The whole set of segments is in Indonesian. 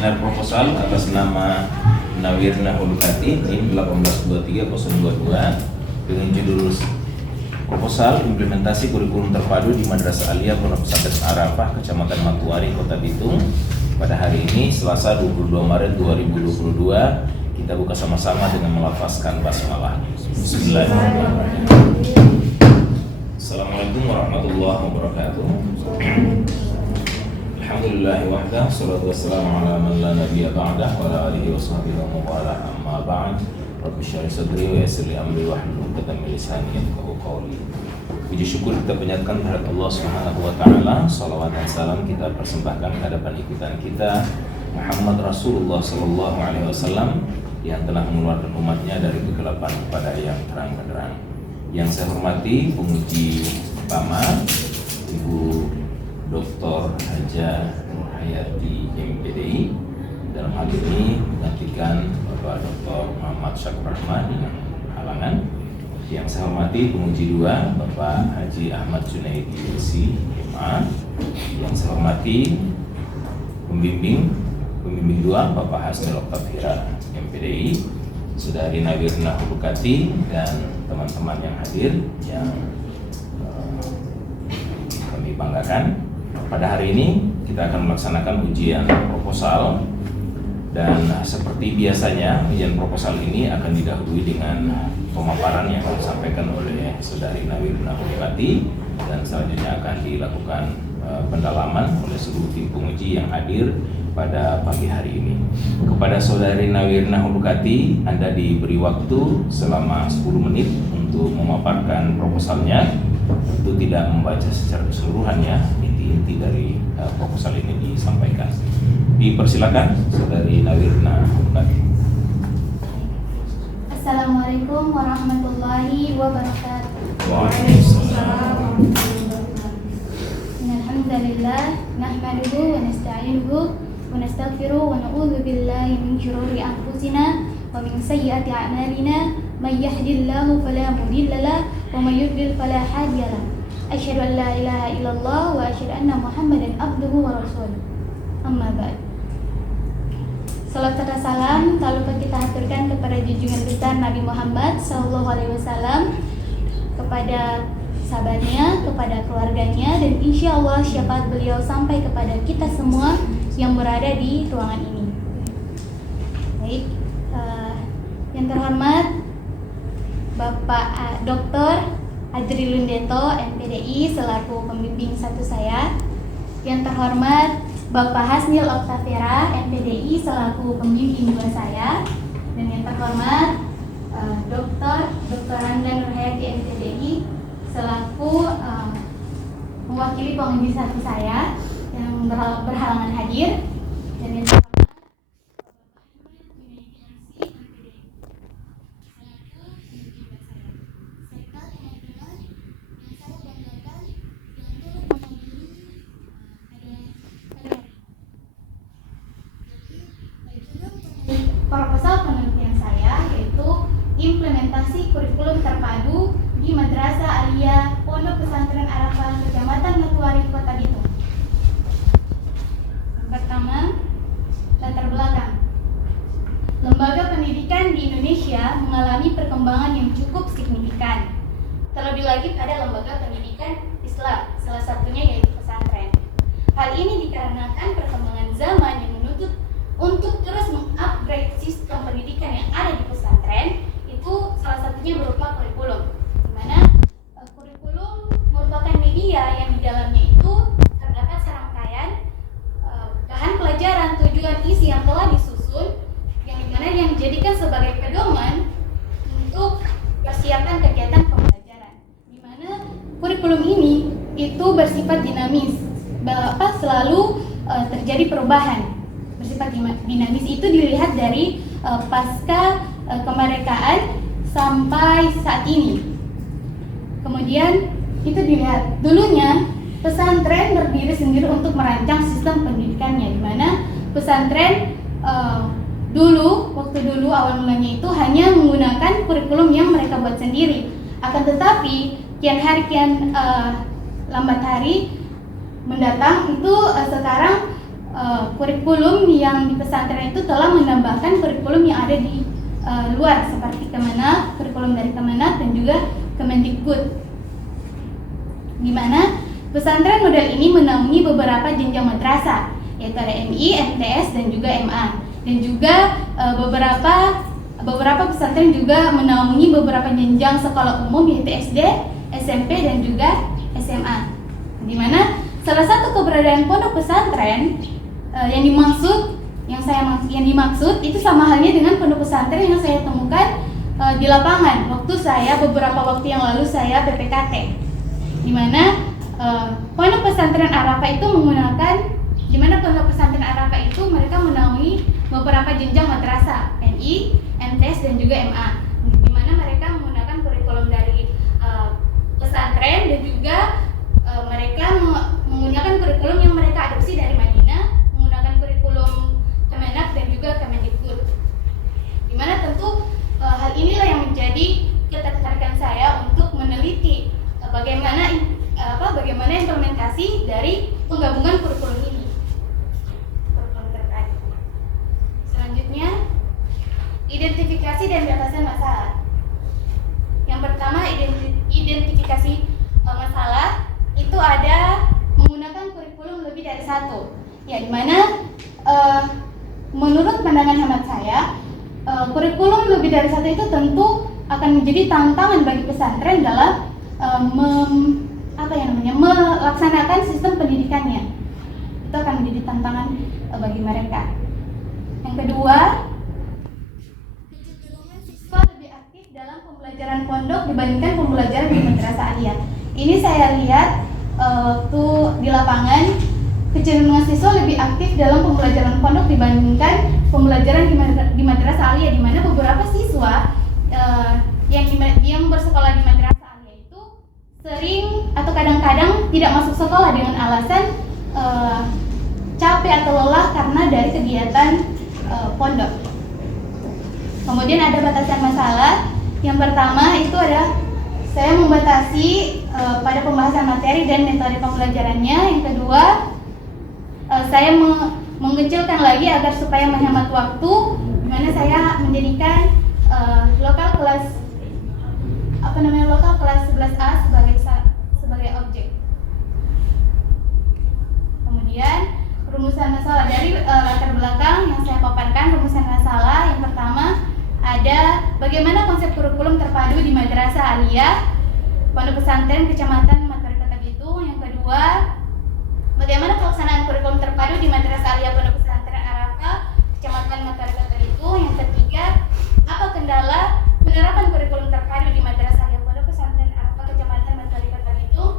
seminar proposal atas nama Nawirna Hulukati NIM 1823022 dengan judul proposal implementasi kurikulum terpadu di Madrasah Aliyah Pondok Pesantren Arafah, Kecamatan Matuari, Kota Bitung. Pada hari ini, Selasa 22 Maret 2022, kita buka sama-sama dengan melafazkan basmalah. Bismillahirrahmanirrahim. Assalamualaikum warahmatullahi wabarakatuh. Alhamdulillahi wahdah, salatu wassalamu ala man la nabiyya ba'dah wa ala alihi wa sahbihi wa mawala amma ba'd. Rabbi syrah sadri wa yassir li amri wahlul 'uqdatam min lisani yafqahu qawli. Puji syukur kita panjatkan kepada Allah Subhanahu wa taala. Salawat dan salam kita persembahkan ke hadapan ikutan kita Muhammad Rasulullah sallallahu alaihi wasallam yang telah mengeluarkan umatnya dari kegelapan kepada yang terang benderang. Yang saya hormati penguji utama Ibu Dr. Haja Nur Hayati MPDI, dalam hal ini menggantikan Bapak Dr. Muhammad Syakur Rahman dengan halangan. Yang saya hormati penguji 2 Bapak Haji Ahmad Junaidi LC MA. Yang saya hormati pembimbing 2 Bapak Hasnul Oktavira MPDI, Saudari Nawirna Hulukati, dan teman-teman yang hadir yang kami banggakan. Pada hari ini kita akan melaksanakan ujian proposal, dan seperti biasanya ujian proposal ini akan didahului dengan pemaparan yang akan disampaikan oleh Saudari Nawirna Hulukati, dan selanjutnya akan dilakukan pendalaman oleh seluruh tim penguji yang hadir pada pagi hari ini. Kepada Saudari Nawirna Hulukati, Anda diberi waktu selama 10 menit untuk memaparkan proposalnya. Tentu tidak membaca secara keseluruhannya, inti-inti dari proposal ini disampaikan. Dipersilakan Saudari Nawirna Hulukati. Assalamualaikum warahmatullahi wabarakatuh. Waalaikumsalam. Alhamdulillah, nahmaduhu wa nasta'inuhu wa nastaghfiruhu wa na'udzu billahi min syururi anfusina wa min sayyiati a'malina. May yahdihillahu fala mudilla lahu wa may yudlil fala hadiya lahu. Asyhadu an la ilaha illallah wa asyhadu anna Muhammadan abduhu wa rasuluh. Amma ba'd. Salat serta salam tak lupa kita haturkan kepada junjungan besar Nabi Muhammad SAW, kepada sahabatnya, kepada keluarganya, dan insya Allah syafaat beliau sampai kepada kita semua yang berada di ruangan ini. Baik, yang terhormat Bapak Dr. Adri Lundeto MPDI selaku pembimbing 1 saya. Yang terhormat Bapak Hasnil Oktavira MPDI selaku pembimbing 2 saya. Dan yang terhormat Dr. Randa Nur Hayati MPDI selaku mewakili penguji 1 saya yang berhalangan hadir. Dan yang terhormat proposal penelitian saya, yaitu implementasi kurikulum terpadu di Madrasah Aliyah Pondok Pesantren Arafah, Kecamatan Matuari, Kota Bitung. Yang pertama, latar belakang. Lembaga pendidikan di Indonesia mengalami perkembangan yang cukup signifikan. Terlebih lagi pada lembaga pendidikan Islam, salah satunya yaitu pesantren. Hal ini dikarenakan perkembangan zaman yang menuntut untuk terus mengupgrade sistem pendidikan yang ada di pesantren. Itu salah satunya berupa kurikulum, di mana kurikulum merupakan media yang di dalamnya itu terdapat serangkaian bahan pelajaran, tujuan, isi yang telah disusun, yang dimana yang dijadikan sebagai pedoman untuk persiapan kegiatan pembelajaran. Di mana kurikulum ini itu bersifat dinamis, selalu terjadi perubahan. Bersifat dinamis itu dilihat dari pasca kemerdekaan sampai saat ini. Kemudian itu dilihat dulunya pesantren berdiri sendiri untuk merancang sistem pendidikannya, di mana pesantren waktu dulu awal mulanya itu hanya menggunakan kurikulum yang mereka buat sendiri. Akan tetapi kian hari lambat hari mendatang itu sekarang kurikulum yang di pesantren itu telah menambahkan kurikulum yang ada di luar seperti Kemenak, kurikulum dari Kemenak dan juga Kemendikbud, di mana pesantren model ini menaungi beberapa jenjang madrasah, yaitu ada MI, MTS dan juga MA, dan juga beberapa pesantren juga menaungi beberapa jenjang sekolah umum yaitu SD, SMP dan juga SMA, di mana salah satu keberadaan pondok pesantren yang dimaksud itu sama halnya dengan pondok pesantren yang saya temukan di lapangan waktu saya beberapa waktu yang lalu saya PPKT, di mana pondok pesantren Arafah itu mereka menaungi beberapa jenjang madrasah MI, MTS dan juga MA, di mana mereka menggunakan kurikulum dari pesantren dan juga mereka menggunakan kurikulum yang mereka adopsi dari Madinah, menggunakan kurikulum Kemenak dan juga Kemendikbud, di mana tentu hal inilah yang menjadi ketertarikan saya untuk meneliti bagaimana implementasi dari penggabungan kurikulum ini. Kurikulum terkait. Selanjutnya, identifikasi dan batasan masalah. Yang pertama, identifikasi masalah itu ada menggunakan kurikulum lebih dari satu, ya, di mana menurut pandangan hemat saya kurikulum lebih dari satu itu tentu akan menjadi tantangan bagi pesantren dalam melaksanakan sistem pendidikannya. Itu akan menjadi tantangan bagi mereka. Yang kedua, kecenderungan siswa lebih aktif dalam pembelajaran pondok dibandingkan pembelajaran di madrasah aliyah. Ini saya lihat waktu di lapangan, kecenderungan siswa lebih aktif dalam pembelajaran pondok dibandingkan pembelajaran di madrasah aliyah, di mana beberapa siswa yang bersekolah di madrasah aliyah itu sering atau kadang-kadang tidak masuk sekolah dengan alasan capek atau lelah karena dari kegiatan pondok. Kemudian ada batasan masalah. Yang pertama itu ada saya membatasi pada pembahasan materi dan metode pembelajarannya. Yang kedua, saya mengecilkan lagi agar supaya menghemat waktu, di mana saya menjadikan lokal kelas 11A sebagai objek. Kemudian rumusan masalah dari latar belakang yang saya paparkan. Rumusan masalah yang pertama ada bagaimana konsep kurikulum terpadu di madrasah aliyah, pondok pesantren, kecamatan, Matori Kota Bitung. Yang kedua, bagaimana pelaksanaan kurikulum terpadu di madrasah aliyah, pondok pesantren Arafah, kecamatan Matori Kota Bitung. Yang ketiga, apa kendala penerapan kurikulum terpadu di madrasah aliyah, pondok pesantren Arafah, kecamatan Matori Kota Bitung.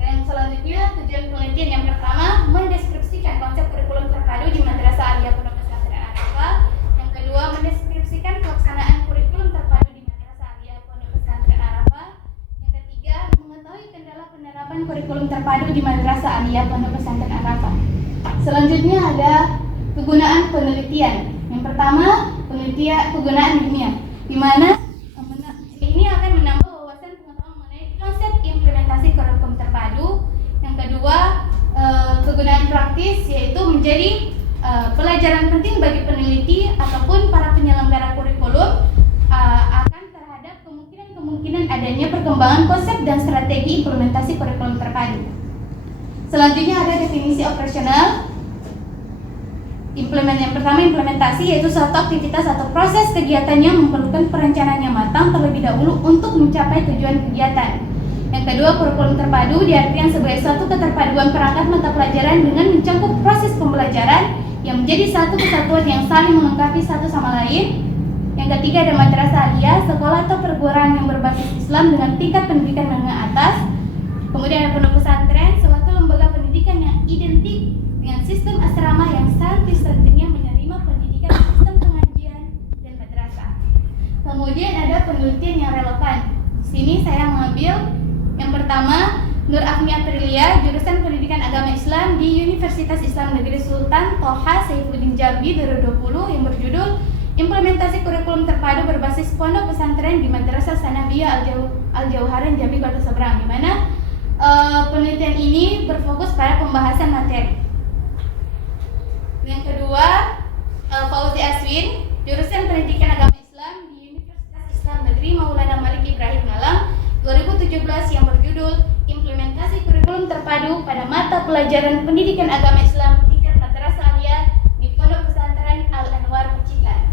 Dan selanjutnya, tujuan penelitian yang pertama mendeskripsikan konsep kurikulum terpadu di madrasah aliyah, pondok pesantren Arafah. Yang kedua, mendeskripsikan pelaksanaan kurikulum terpadu di madrasah aliyah, pondok pesantren Arafah. Yang ketiga, mengetahui kendala penerapan kurikulum terpadu di madrasah aliyah, pondok pesantren Arafah. Selanjutnya ada kegunaan penelitian. Yang pertama, kegunaan ilmiah, di mana ini akan menambah wawasan pengetahuan mengenai konsep implementasi kurikulum terpadu. Yang kedua, kegunaan praktis, yaitu menjadi pelajaran penting bagi peneliti ataupun para penyelenggara kurikulum akan terhadap kemungkinan adanya perkembangan konsep dan strategi implementasi kurikulum terpadu. Selanjutnya ada definisi operasional. Yang pertama, implementasi, yaitu suatu aktivitas atau proses kegiatan yang memerlukan perencanaan yang matang terlebih dahulu untuk mencapai tujuan kegiatan. Yang kedua, kurikulum terpadu diartikan sebagai suatu keterpaduan perangkat mata pelajaran dengan mencakup proses pembelajaran yang menjadi satu kesatuan yang saling melengkapi satu sama lain. Yang ketiga, ada madrasah aliyah, sekolah atau perguruan yang berbasis Islam dengan tingkat pendidikan menengah atas. Kemudian ada pondok pesantren, suatu lembaga pendidikan yang identik dengan sistem asrama yang santri-santrinya menerima pendidikan sistem pengajian dan madrasah. Kemudian ada penelitian yang relevan. Di sini saya mengambil yang pertama, Nur Afni Aprilia, jurusan Pendidikan Agama Islam di Universitas Islam Negeri Sultan Toha Saifuddin Jambi 2020 yang berjudul Implementasi Kurikulum Terpadu Berbasis Pondok Pesantren di Madrasah Sanawiyah Al-Jauharan Jambi Kota Seberang, di mana penelitian ini berfokus pada pembahasan materi. Yang kedua, Fauzi Aswin, jurusan Pendidikan Agama Islam di Universitas Islam Negeri Maulana Malik Ibrahim Malang 2017 yang berjudul Implementasi Kurikulum Terpadu pada Mata Pelajaran Pendidikan Agama Islam tingkat Madrasah Aliyah di Pondok Pesantren Al-Anwar Percikan.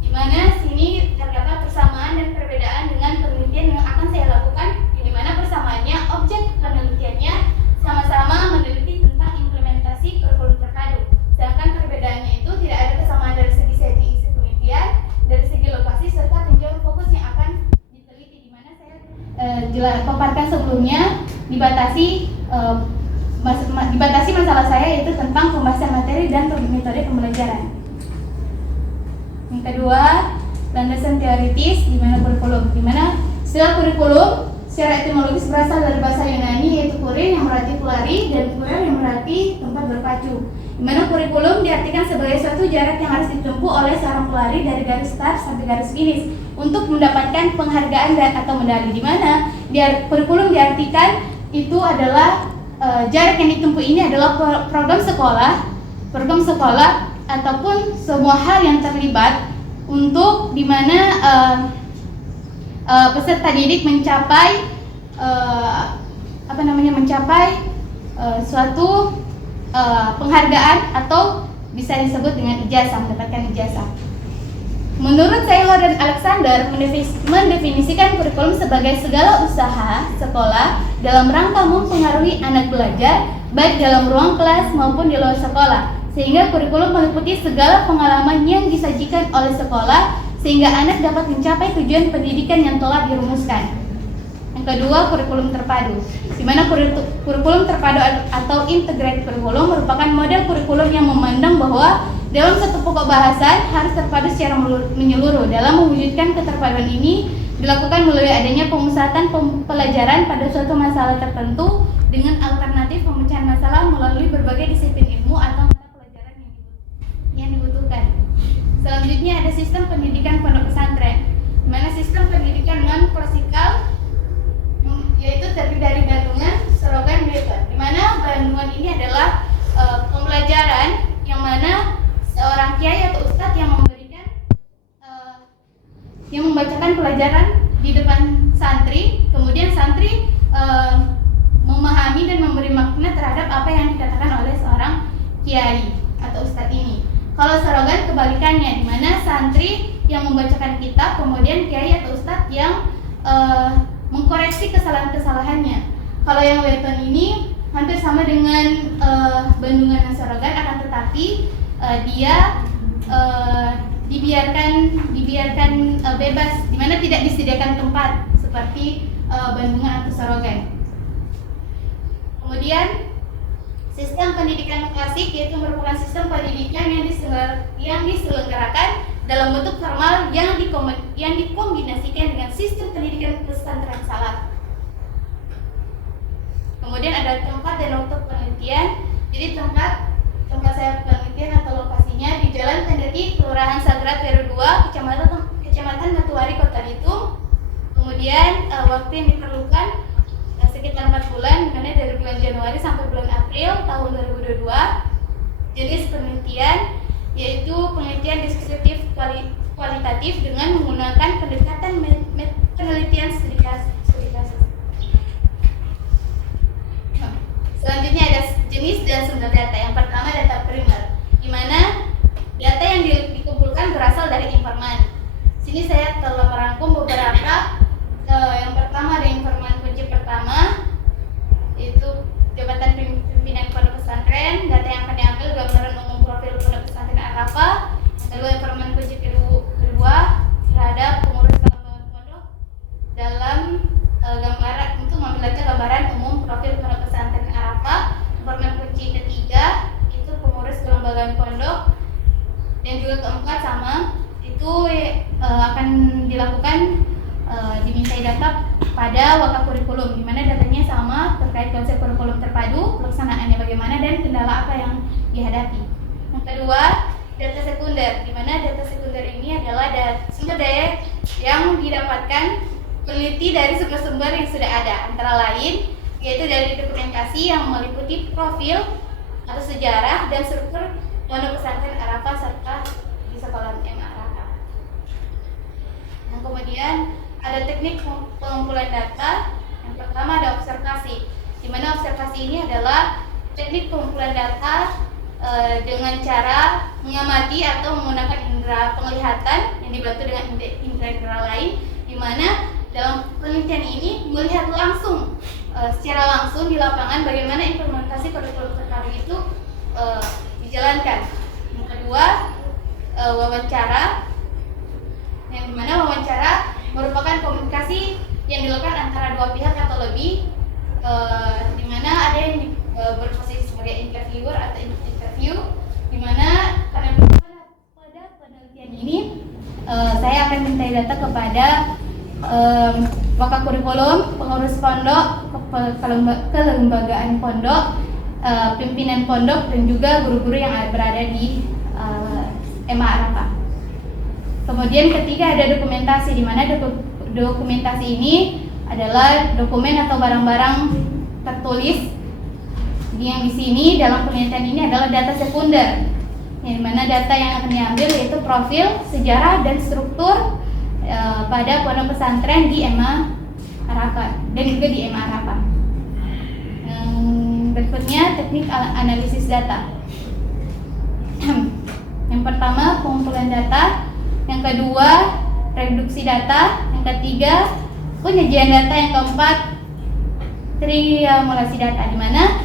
Di mana sini terdapat persamaan dan perbedaan dengan penelitian yang akan saya lakukan, di mana persamaannya objek penelitiannya sama-sama meneliti tentang implementasi kurikulum terpadu. Sedangkan perbedaannya itu tidak ada kesamaan dari segi setting isi penelitian, dari segi lokasi serta tinjauan fokus yang akan diteliti, di mana saya paparkan sebelumnya dibatasi masalah saya yaitu tentang pembahasan materi dan metode pembelajaran. Yang kedua, landasan teoritis di mana kurikulum, di mana istilah kurikulum secara etimologis berasal dari bahasa Yunani yaitu kurin yang berarti pelari dan kurer yang berarti tempat berpacu. Di mana kurikulum diartikan sebagai suatu jarak yang harus ditempuh oleh seorang pelari dari garis start sampai garis finish untuk mendapatkan penghargaan atau medali. Di mana kurikulum diartikan itu adalah jarak yang ditempuh ini adalah program sekolah ataupun semua hal yang terlibat untuk di mana peserta didik mencapai suatu penghargaan atau bisa disebut dengan ijazah, mendapatkan ijazah. Menurut Taylor dan Alexander mendefinisikan kurikulum sebagai segala usaha sekolah dalam rangka mempengaruhi anak belajar baik dalam ruang kelas maupun di luar sekolah, sehingga kurikulum meliputi segala pengalaman yang disajikan oleh sekolah sehingga anak dapat mencapai tujuan pendidikan yang telah dirumuskan. Yang kedua, kurikulum terpadu, di mana kurikulum terpadu atau integrated kurikulum merupakan model kurikulum yang memandang bahwa dalam satu pokok bahasan harus terpadu secara menyeluruh. Dalam mewujudkan keterpaduan ini dilakukan melalui adanya pemusatan pelajaran pada suatu masalah tertentu dengan alternatif pemecahan masalah melalui berbagai disiplin ilmu atau mata pelajaran yang dibutuhkan. Selanjutnya ada sistem pendidikan pondok pesantren, di mana sistem pendidikan non-klasikal yaitu terdiri dari Bandungan, Sorogan, Bleton. Di mana Bandungan ini adalah pembelajaran yang mana seorang kiai atau ustadz yang membacakan pelajaran di depan santri, kemudian santri memahami dan memberi makna terhadap apa yang dikatakan oleh seorang kiai atau ustadz ini. Kalau Sorogan kebalikannya, di mana santri yang membacakan kitab, kemudian kiai atau ustadz yang mengkoreksi kesalahan-kesalahannya. Kalau yang Bleton ini hampir sama dengan Bandungan dan Sorogan, akan tetapi dia dibiarkan bebas, di mana tidak disediakan tempat seperti Bandungan atau Sorogan. Kemudian sistem pendidikan klasik yaitu merupakan sistem pendidikan yang diselenggarakan dalam bentuk formal yang dikombinasikan dengan sistem pendidikan pesantren salaf. Kemudian ada tempat dan waktu penelitian. Jadi tempat saya penelitian atau lokasinya di Jalan Tendeti, Kelurahan Sagrat Peru 2, Kecamatan Matuari, Kota Bitung. Kemudian waktu yang diperlukan sekitar 4 bulan, dimana dari bulan Januari sampai bulan April tahun 2022. Jenis penelitian yaitu penelitian deskriptif kualitatif dengan menggunakan pendekatan penelitian studi kasus. Selanjutnya ada jenis dan sumber data. Yang pertama data primer, di mana data yang dikumpulkan berasal dari informan. Sini saya telah merangkum beberapa. Yang pertama ada informan kunci pertama, yaitu jabatan pimpinan pondok pesantren. Data yang akan diambil gambaran umum profil pondok pesantren Arafah. Yang kedua informan kunci kedua terhadap pengurus kelembagaan pondok dalam gambaran untuk mengambil gambaran umum profil pondok pesantren Arafah. Informan kunci ketiga itu pengurus kelembagaan pondok, dan juga keempat sama itu akan dilakukan dimintai data pada wakaf kurikulum, di mana datanya sama terkait konsep kurikulum terpadu, pelaksanaannya bagaimana dan kendala apa yang dihadapi. Yang kedua, data sekunder, di mana data sekunder ini adalah sumber daya yang didapatkan peneliti dari sumber-sumber yang sudah ada, antara lain yaitu dari dokumentasi yang meliputi profil atau sejarah dan struktur Pondok Pesantren Arafah serta di sekolah MA Arafah. Yang kemudian ada teknik pengumpulan data. Yang pertama ada observasi, di mana observasi ini adalah teknik pengumpulan data dengan cara mengamati atau menggunakan indera penglihatan yang dibantu dengan indera lain, di mana dalam penelitian ini melihat langsung secara langsung di lapangan bagaimana implementasi kurikulum terbaru itu dijalankan. Yang kedua, wawancara, yang dimana wawancara merupakan komunikasi yang dilakukan antara dua pihak atau lebih, dimana ada yang berposisi sebagai interviewer atau interview, dimana pada penelitian ini saya akan minta data kepada Wakil Kurikulum, pengurus pondok, kelembagaan pondok, pimpinan pondok, dan juga guru-guru yang berada di MA Arafah. Kemudian ketiga ada dokumentasi, di mana dokumentasi ini adalah dokumen atau barang-barang tertulis yang di sini dalam penelitian ini adalah data sekunder, yang dimana data yang akan diambil yaitu profil, sejarah, dan struktur pada pondok pesantren di MA Arafah dan juga di MA Arafah. Berikutnya teknik analisis data. Yang pertama pengumpulan data, yang kedua reduksi data, yang ketiga penyajian data, yang keempat triangulasi data, di mana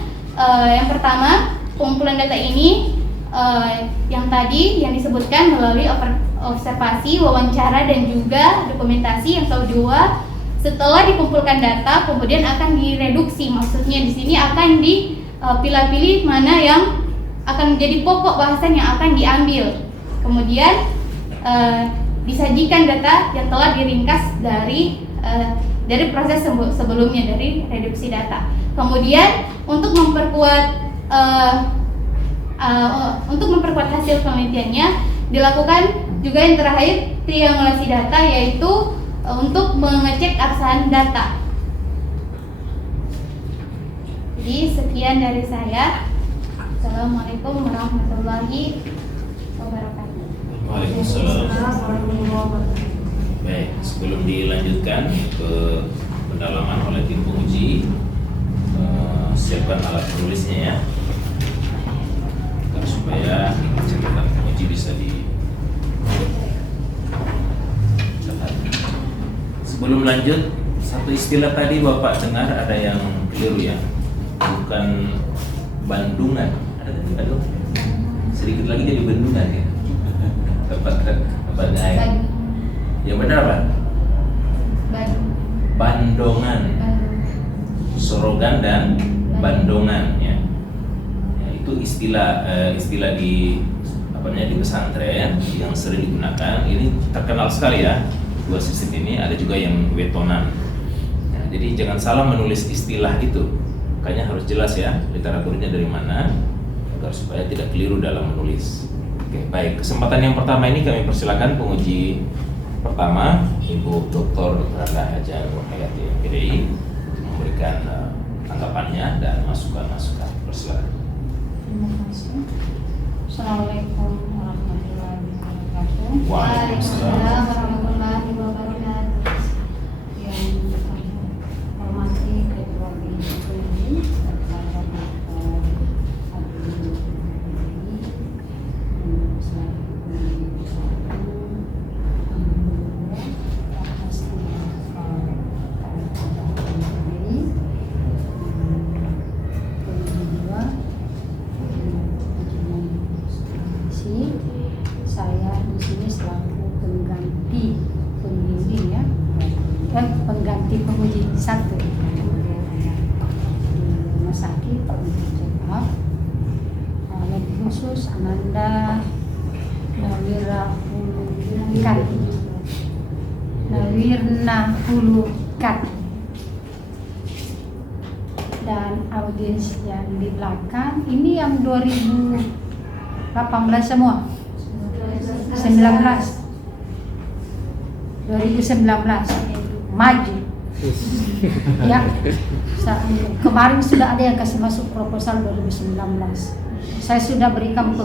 yang pertama pengumpulan data ini yang tadi yang disebutkan melalui observasi, wawancara, dan juga dokumentasi. Yang kedua, setelah dikumpulkan data kemudian akan direduksi, maksudnya di sini akan dipilah-pilih mana yang akan menjadi pokok bahasan yang akan diambil. Kemudian disajikan data yang telah diringkas dari proses sebelumnya, dari reduksi data. Kemudian untuk memperkuat hasil penelitiannya dilakukan juga yang terakhir triangulasi data, yaitu untuk mengecek absahan data. Jadi sekian dari saya. Assalamualaikum warahmatullahi wabarakatuh. Waalaikumsalam. Baik, sebelum dilanjutkan ke pendalaman oleh tim penguji, siapkan alat tulisnya ya, supaya catatan penguji bisa dicatat. Sebelum lanjut, satu istilah tadi Bapak dengar ada yang keliru ya, bukan Bandungan, ada tadi Bandung, sedikit lagi jadi Bendungan ya, tempatnya air. Yang benar apa? Bandongan, Sorogan dan Bandongan ya. Itu istilah di di pesantren yang sering digunakan. Ini terkenal sekali ya, dua sistem ini. Ada juga yang wetonan. Nah, jadi jangan salah menulis istilah itu. Makanya harus jelas ya literaturnya dari mana, agar supaya tidak keliru dalam menulis. Oke, baik. Kesempatan yang pertama ini kami persilakan penguji pertama, Ibu Dr. Randa Hajar Nurhayati MPDI, untuk memberikan tanggapannya dan masukan-masukan. Persilakan. Terima kasih. Assalamualaikum warahmatullahi wabarakatuh. Waalaikumsalam warahmatullahi wabarakatuh. Yang kami hormati Ketua BPI Dr. Abdul saya di sini selaku pengganti pembimbing ya, pengganti penguji satu di rumah sakit untuk check up. Lebih khusus Ananda Nawirna Hulukat dan audiens yang di belakang ini yang 2018 semua. 2019 maju ya. Kemarin sudah ada yang kasih masuk proposal 2019. Saya sudah berikan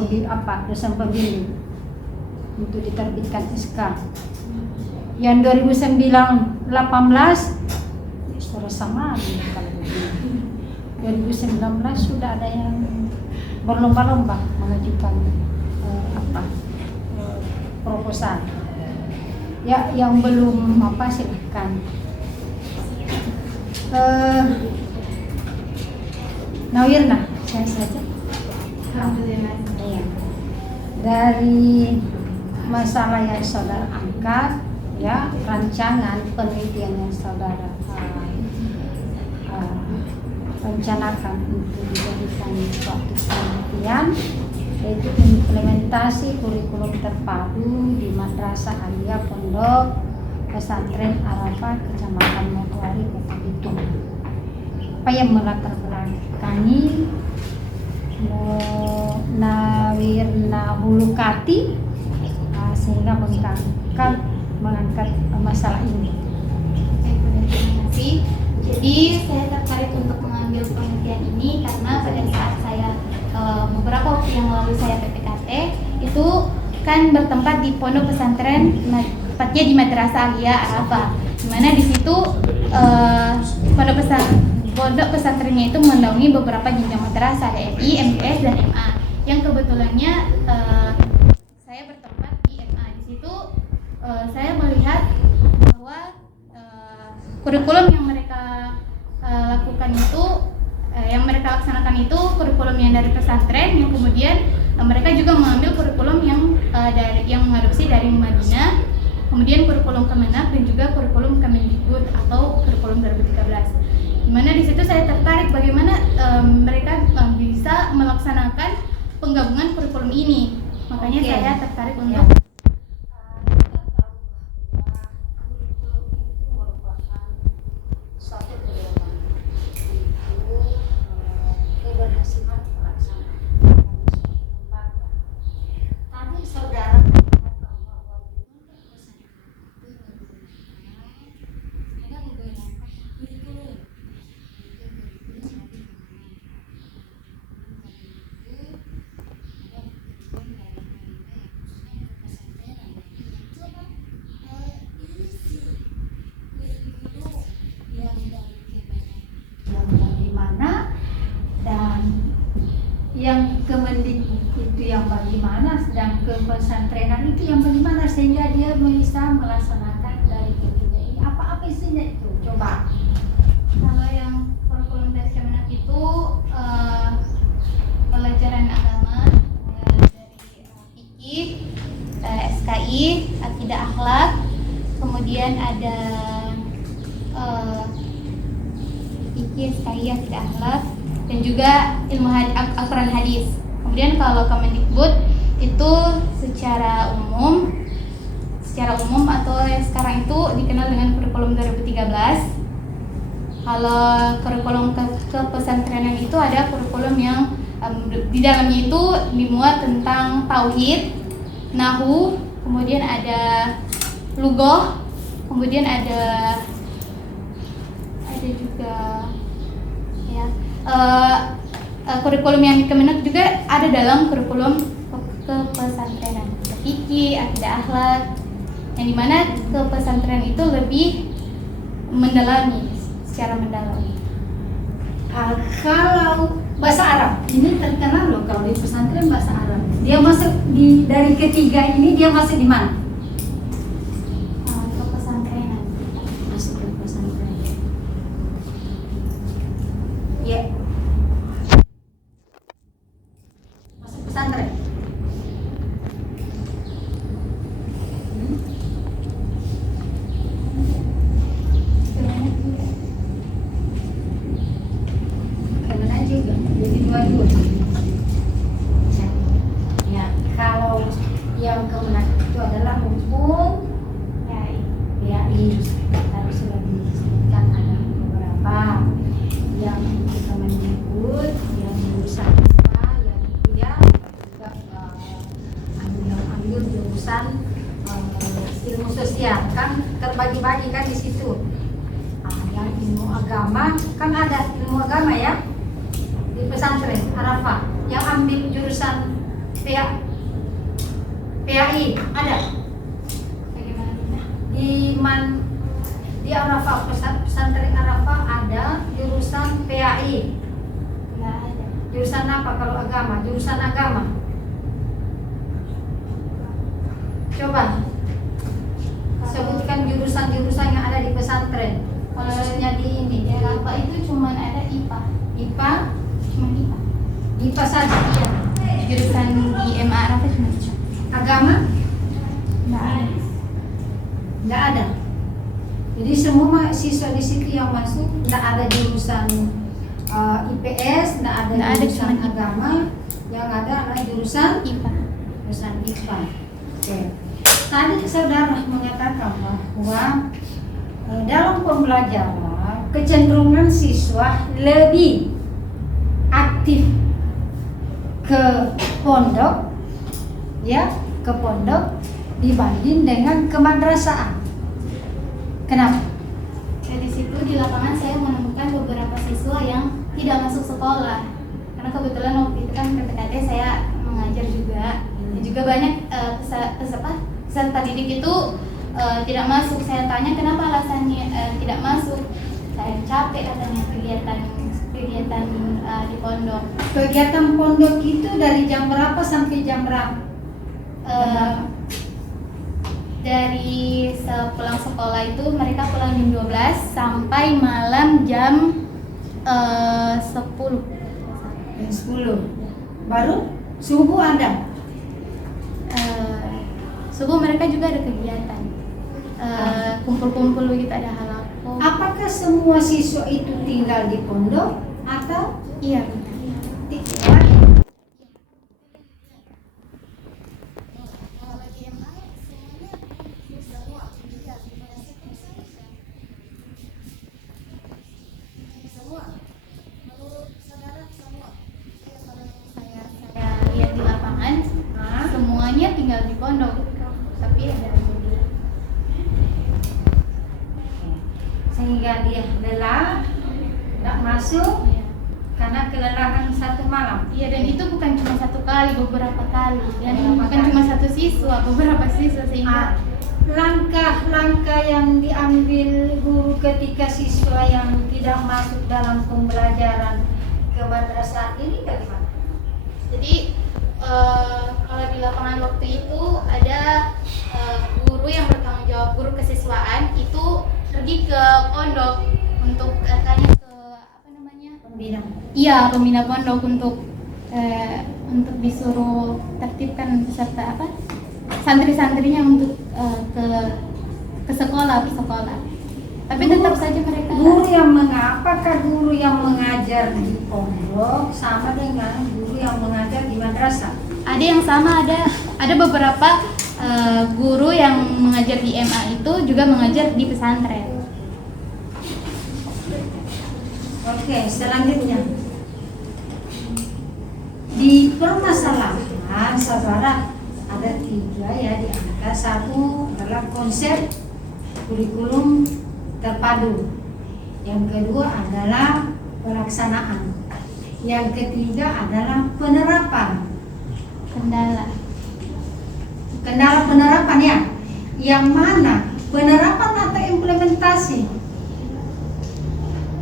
dosen pembimbing untuk diterbitkan SK. Yang 2018 sudah sama kalau begini. 2019 sudah ada yang berlomba-lomba mengajukan proposal. Ya, yang belum silahkan. Nawirna, saya saja. Alhamdulillah. Iya. Dari masalah yang saudara angkat, ya, rancangan penelitian yang saudara rencanakan untuk dijadikan suatu penelitian, yaitu implementasi kurikulum terpadu di Madrasah Aliyah Pondok Pesantren Arafah Kecamatan Matuari Kota Bitung. Apa yang melatar belakangi Nawirna Hulukati sehingga mengangkat masalah ini. Terima kasih. Jadi saya tertarik untuk mengambil penelitian ini karena pada saat saya beberapa waktu yang lalu saya PPKT itu kan bertempat di pondok pesantren, tepatnya di Madrasah Aliyah Arafah, di mana di situ pondok pesantrennya itu menaungi beberapa jenjang madrasah, ada MI, MTS, dan MA. Yang kebetulannya saya bertempat di MA. Di situ saya melihat bahwa kurikulum yang mereka lakukan itu, yang mereka laksanakan itu kurikulum yang dari pesantren, yang kemudian mereka juga mengambil kurikulum yang mengadopsi dari Madinah, kemudian kurikulum Kemenak dan juga kurikulum Kemendikbud atau kurikulum 2013. Dimana di situ saya tertarik bagaimana mereka bisa melaksanakan penggabungan kurikulum ini. Makanya saya tertarik untuk yang Kemendikbud itu yang bagaimana, sedang ke pesantrenan itu yang bagaimana sehingga dia bisa melaksanakan dari ketiga ini. Apa isinya itu? Coba. Kalau yang kurikulum dari Kemenak itu pelajaran agama dari fikih, SKI, akidah akhlak, kemudian ada fikih, SKI, akidah akhlak, dan juga ilmu Al-Quran hadis. Kemudian kalau Kemendikbud itu secara umum atau yang sekarang itu dikenal dengan kurikulum 2013. Kalau kurikulum ke pesantrenan itu ada kurikulum yang di dalamnya itu dimuat tentang tauhid, nahu, kemudian ada lughah, kemudian ada juga ya kurikulum yang di Kemenak juga ada dalam kurikulum ke pesantrenan, fikih, akidah akhlak, yang dimana ke pesantren itu lebih mendalami, secara mendalami. Kalau bahasa Arab ini terkenal loh, kalau di pesantren bahasa Arab. Dia masuk dari ketiga ini dia masuk di mana? Ke pesantrenan. Masuk ke pesantren. Ya. Masuk pesantren. Kemana juga, jadi dua-dua. Ya, kalau yang Kemenak itu adalah hukum PAI, tadi sudah disebutkan ada beberapa. Yang Kemendikbud, yang jurusan IPA, yang itu ya juga ambil jurusan ilmu sosial, kan terbagi-bagi kan di situ. Yang ilmu agama kan ada ilmu agama ya di pesantren Arafah. yang ambil jurusan PAI ada Bagaimana kita? di Arafah, pesantren Arafah ada jurusan PAI. Nggak ada. Jurusan apa kalau agama? Jurusan agama. Coba sebutkan jurusan-jurusan yang ada di pesantren. Khususnya di ini, Di Arafah itu cuma ada IPA. IPA, Cuma IPA. IPA saja. Iya. Jurusan di MA Arafah cuma IPA. Agama Nggak ada. nggak ada. Jadi semua siswa di situ yang masuk nggak ada jurusan IPS, nggak ada Nggak ada, jurusan cuma IPA. agama, yang ada adalah jurusan IPA. IPA. Oke. Tadi saudara mengatakan bahwa dalam pembelajaran kecenderungan siswa lebih aktif ke pondok, ya, ke pondok dibanding dengan ke madrasah. Kenapa? Dari situ di lapangan saya menemukan beberapa siswa yang tidak masuk sekolah. Karena kebetulan waktu itu kan PPKT saya mengajar juga. Dan juga banyak peserta didik itu tidak masuk. Saya tanya kenapa alasannya tidak masuk. Saya capek katanya kegiatan di pondok. Kegiatan pondok itu dari jam berapa sampai jam berapa? Dari sepulang sekolah itu mereka pulang jam 12 sampai malam jam 10. Jam 10. Baru subuh ada. Subuh mereka juga ada kegiatan kumpul-kumpul gitu, ada halako. Apakah semua siswa itu tinggal di pondok atau Iya. Saya lihat di lapangan semuanya tinggal di pondok, tapi ada sehingga dia lelah, tidak masuk Iya. karena kelelahan satu malam. Iya, dan itu bukan cuma satu kali, beberapa kali. Dan Beberapa bukan kali. cuma satu siswa, beberapa siswa sehingga Langkah-langkah yang diambil guru ketika siswa yang tidak masuk dalam pembelajaran ke madrasah ini bagaimana? jadi kalau di lapangan waktu itu ada guru yang bertanggung jawab, guru kesiswaan itu pergi ke pondok untuk tanya ke apa namanya? Pembina. Iya, pembina pondok untuk disuruh tertibkan peserta apa? Santri-santrinya untuk ke sekolah. Tapi tetap saja mereka Apakah guru yang mengajar di pondok sama dengan guru yang mengajar di madrasah? ada yang sama, ada beberapa guru yang mengajar di MA itu juga mengajar di pesantren. Oke, selanjutnya di permasalahan saudara ada 3 ya di angka. 1 adalah konsep kurikulum terpadu, yang kedua adalah pelaksanaan, yang ketiga adalah penerapan. Kendala penerapan ya, yang mana penerapan atau implementasi?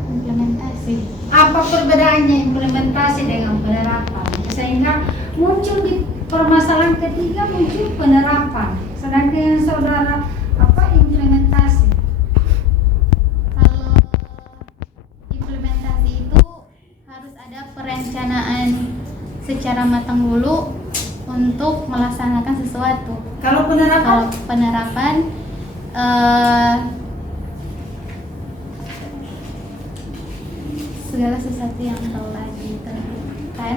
Implementasi. Apa perbedaannya implementasi dengan penerapan? Sehingga muncul di permasalahan ketiga muncul penerapan. Sedangkan saudara apa implementasi? Kalau implementasi itu harus ada perencanaan secara matang dulu untuk melaksanakan sesuatu. Kalau penerapan Kalau penerapan segala sesuatu yang telah ditentukan.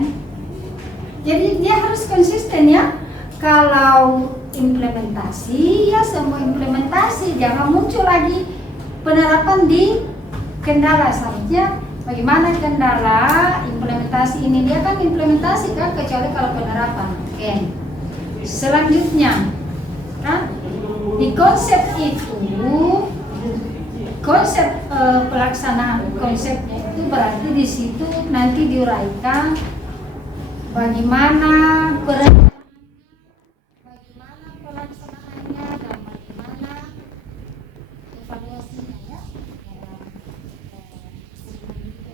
jadi dia harus konsisten ya. Kalau implementasi ya semua implementasi, jangan muncul lagi penerapan di kendala saja. Bagaimana kendala implementasi ini? Dia kan implementasi kan, kecuali kalau penerapan. Oke. Selanjutnya, kan di konsep itu, konsep pelaksanaan konsepnya itu berarti di situ nanti diuraikan bagaimana perencanaannya, bagaimana pelaksanaannya, dan bagaimana evaluasinya ya.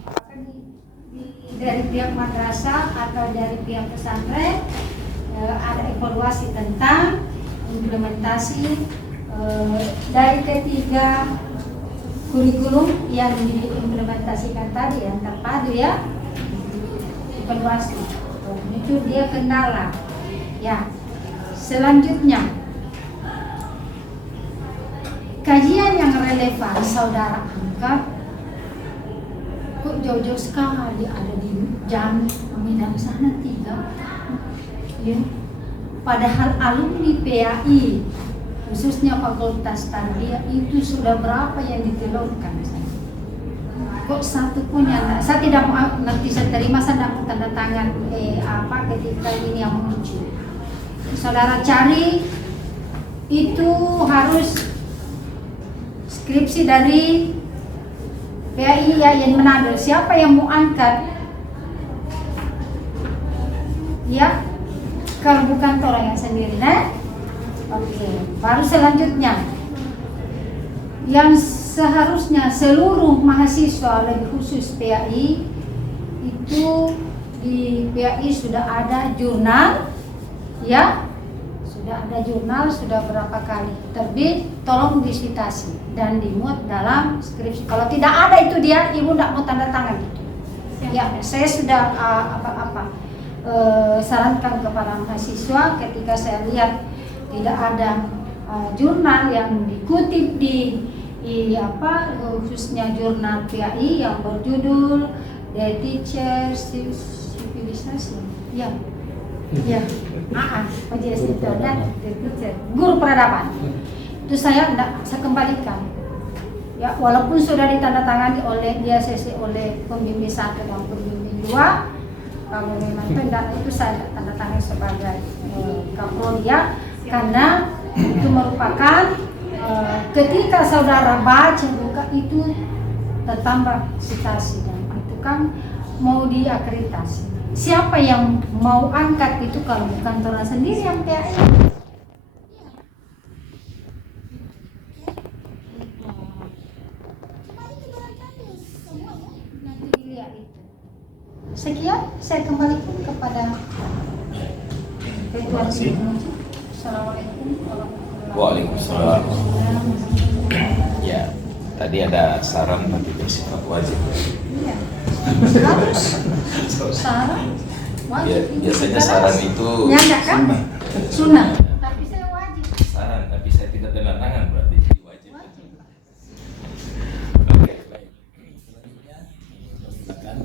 Apakah dari pihak madrasah atau dari pihak pesantren ada evaluasi tentang implementasi dari ketiga kurikulum yang diimplementasikan tadi yang terpadu ya, evaluasi. Itu dia kendala. Ya, selanjutnya kajian yang relevan saudara angkat kok jauh-jauh sekali ada di Jambi Minang sana 3 ya. Padahal alumni PAI khususnya Fakultas Tarbiyah itu sudah berapa yang ditelurkan. Kok satu pun yang saya tidak mau nanti saya terima, saya tidak mau tanda tangan ketika ini yang muncul. Saudara cari itu harus skripsi dari PAI yang Manado. Siapa yang mau angkat? Ya, kalau bukan orang yang sendiri, nah? Oke, baru selanjutnya yang seharusnya seluruh mahasiswa lebih khusus PAI itu di PAI sudah ada jurnal ya, sudah ada jurnal, sudah berapa kali terbit, tolong disitasi dan dimuat dalam skripsi. Kalau tidak ada itu dia, ibu tidak mau tanda tangan gitu. Ya, saya sudah sarankan kepada mahasiswa ketika saya lihat tidak ada jurnal yang dikutip di khususnya jurnal PAI yang berjudul The Teacher Civilization. Ya. Ya. PJS itu dan The Teacher, guru peradaban. Itu saya kembalikan. Ya, walaupun sudah ditandatangani oleh oleh pembimbing 1 dan pembimbing 2, kalau memang itu saya tanda tangan sebagai Kapolri ya. Karena itu merupakan ketika saudara baca buka itu tertambah citasi dan itu kan mau diakreditasi. Siapa yang mau angkat itu kalau bukan orang sendiri yang PAI? Nanti dilihat itu. Sekian, saya kembalikan kepada Ketua Komisi. Assalamualaikum warahmatullahi Waalaikumsalam. Ya, tadi ada saran tapi bersifat wajib. Iya. Saran wajib. Ya, biasanya saran itu nyanda kan? Sunnah. Tapi saya wajib. saran, tapi saya tidak tanda tangan berarti jadi wajib. Oke, baik. Selanjutnya silakan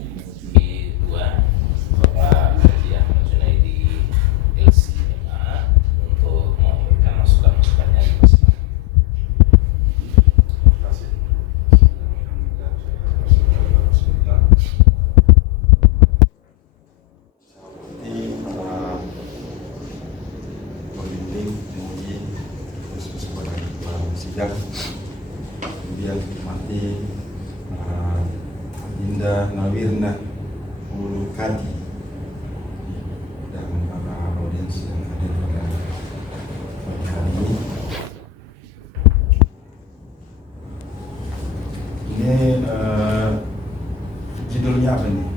di 2 Bapak Haji Ahmad Junaidi LC-MA untuk memberikan masukan-masukannya. Kemudian mati Adinda Nawirna Ulu Kadi dan para audiens yang hadir pada pagi hari ini. Ini judulnya apa nih?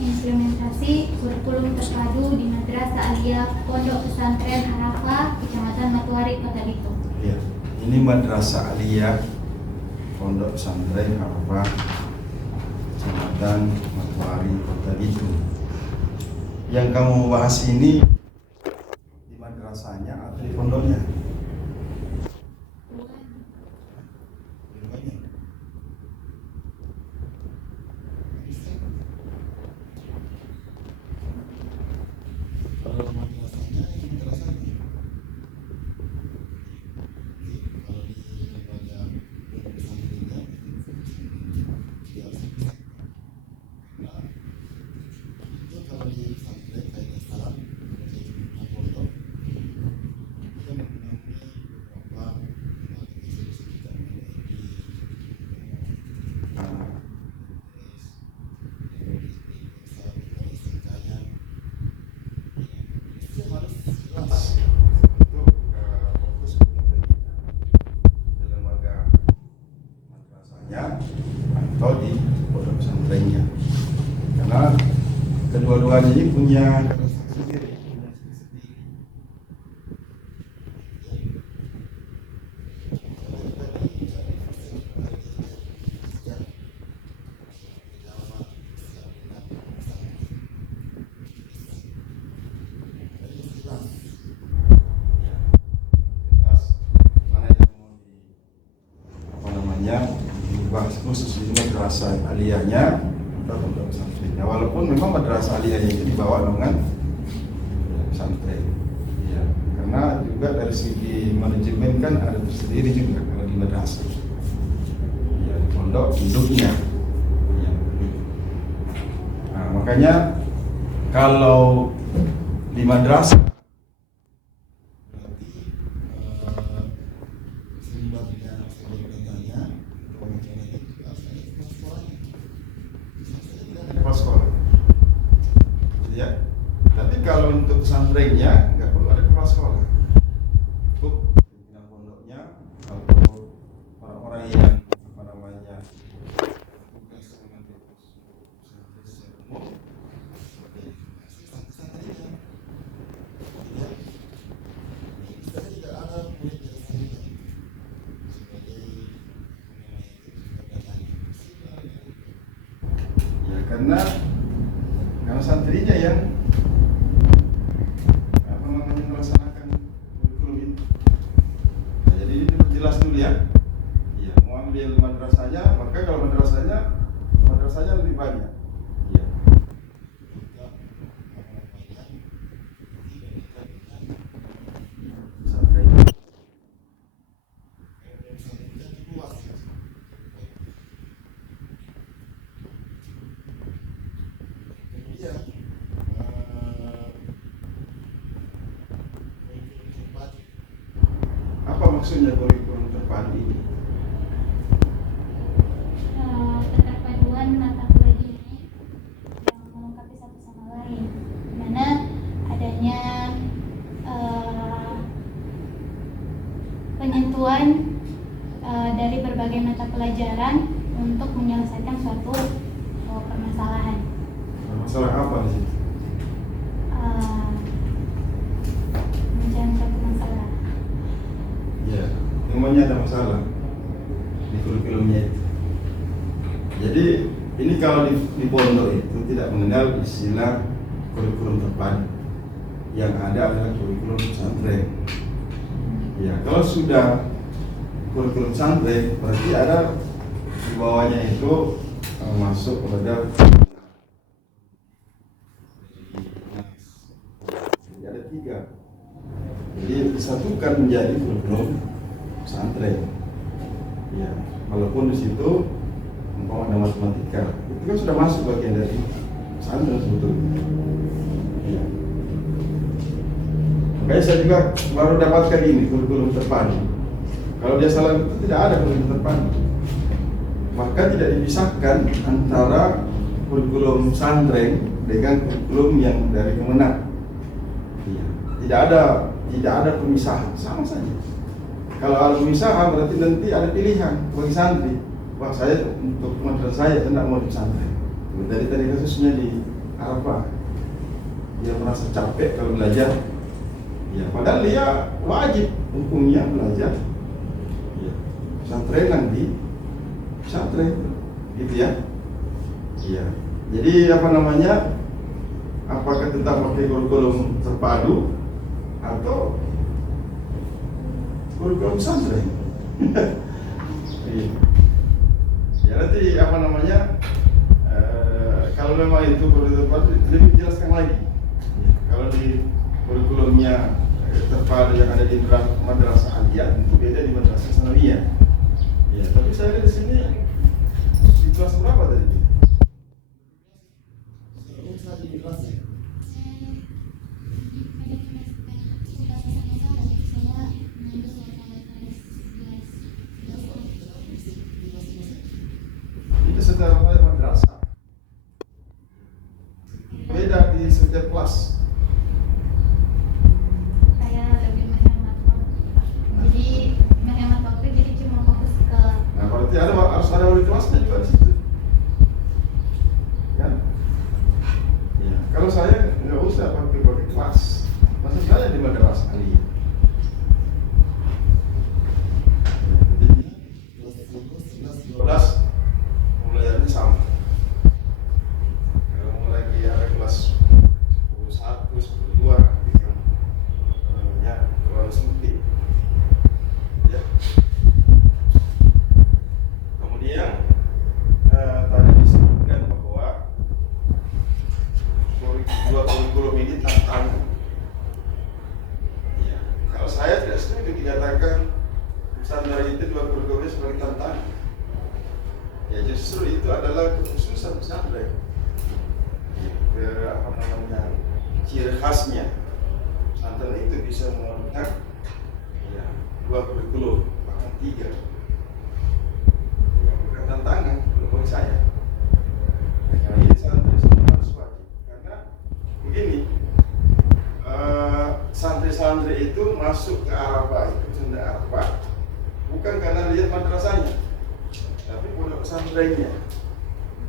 Implementasi kurikulum terpadu di Madrasah Aliyah Pondok Pesantren Arafah, Kecamatan Matuari, Kota Bitung. Ya, ini Madrasah Aliyah Pondok Pesantren Arafah, Kecamatan Matuari, Kota Bitung. Yang kamu bahas ini di madrasahnya atau di pondoknya? Kalau madrasahnya ini madrasahnya. Kalau di lembaga pesantrennya itu kalau di pesantren kayak salam pondok itu keduanya ini punya karakteristik sendiri. Dibahas khusus ini madrasah aliyahnya atau pondok pesantrennya, walaupun memang madrasah aliyahnya itu dibawa dengan pesantren ya, karena juga dari segi manajemen kan ada tersendiri juga kalau di madrasah ya, di pondok induknya ya. Nah, makanya kalau di madrasah sekolah, ya. Tapi kalau untuk pesantrennya nggak perlu ada kepala sekolah, cukup pimpinan pondoknya atau orang-orang yang apa namanya tugas dengan umum pesantrennya. Kita tidak ada murid dari sana karena santrinya yang apa namanya melaksanakan kurikulum itu. Nah, jadi ini diperjelas dulu ya. Iya, mau ambil madrasahnya, maka kalau madrasahnya lebih banyak. Iya. Apa maksudnya kurikulum terpadu ini? Keterpaduan mata pelajaran yang melengkapi satu sama lain, di mana adanya penyentuhan dari berbagai mata pelajaran untuk menyelesaikan suatu permasalahan. Masalah apa di sini? Mencari suatu masalah. Ya, semuanya ada masalah di kurikulumnya itu. Jadi ini kalau di pondok itu tidak mengenal istilah kurikulum terpadu. Yang ada adalah kurikulum pesantren. Ya, kalau sudah kurikulum pesantren berarti ada di bawahnya itu masuk kepada jadi ada 3. Jadi disatukan menjadi kurikulum pesantren. Ya, walaupun di situ ada matematika, itu kan sudah masuk bagian dari pesantren sebetulnya. Ya. Makanya saya juga baru dapatkan ini kurikulum terpadu. Kalau dia salah itu tidak ada kurikulum terpadu. Maka tidak dipisahkan antara kurikulum pesantren dengan kurikulum yang dari Kemenak. Ya. Tidak ada pemisahan, sama saja. Kalau ada pemisahan berarti nanti ada pilihan bagi santri. Wah, saya untuk madrasah saya tidak mau di pesantren. Tadi kasusnya di Arafah, dia merasa capek kalau belajar. Ya, padahal dia wajib hukumnya belajar. Ya, pesantrenan di pesantren, gitu ya. Iya. Jadi apa namanya? Apakah tetap pakai kurikulum terpadu atau kurikulum pesantren? Ya nanti apa namanya? Kalau memang itu kurikulum terpadu lebih jelaskan lagi. Ya, kalau di kurikulumnya terpadu yang ada di madrasah aliyah itu beda di madrasah sanawiyah. Ya, tapi saya lihat di sini di kelas berapa tadi? Di kelas ya? Itu secara madrasah. Beda di setiap kelas. Saya lebih menghemat waktu. Jadi menghemat waktu, jadi cuma fokus ke. Nah, berarti harus ada wali kelasnya juga di situ. Kan? Ya. Kalau saya saya tidak setuju dikatakan pesantren itu dua kurikulum sebagai tantangan. Ya justru itu adalah kekhususan pesantren. Ciri khasnya pesantren itu bisa mengangkat ya, dua kurikulum bahkan 3. Ya, bukan tantangan bagi saya. Karena ini santri semua harus wajib. Karena begini, santri-santri itu masuk ke Arafah itu Sunda Arafah bukan karena lihat madrasahnya, tapi pondok pesantrennya.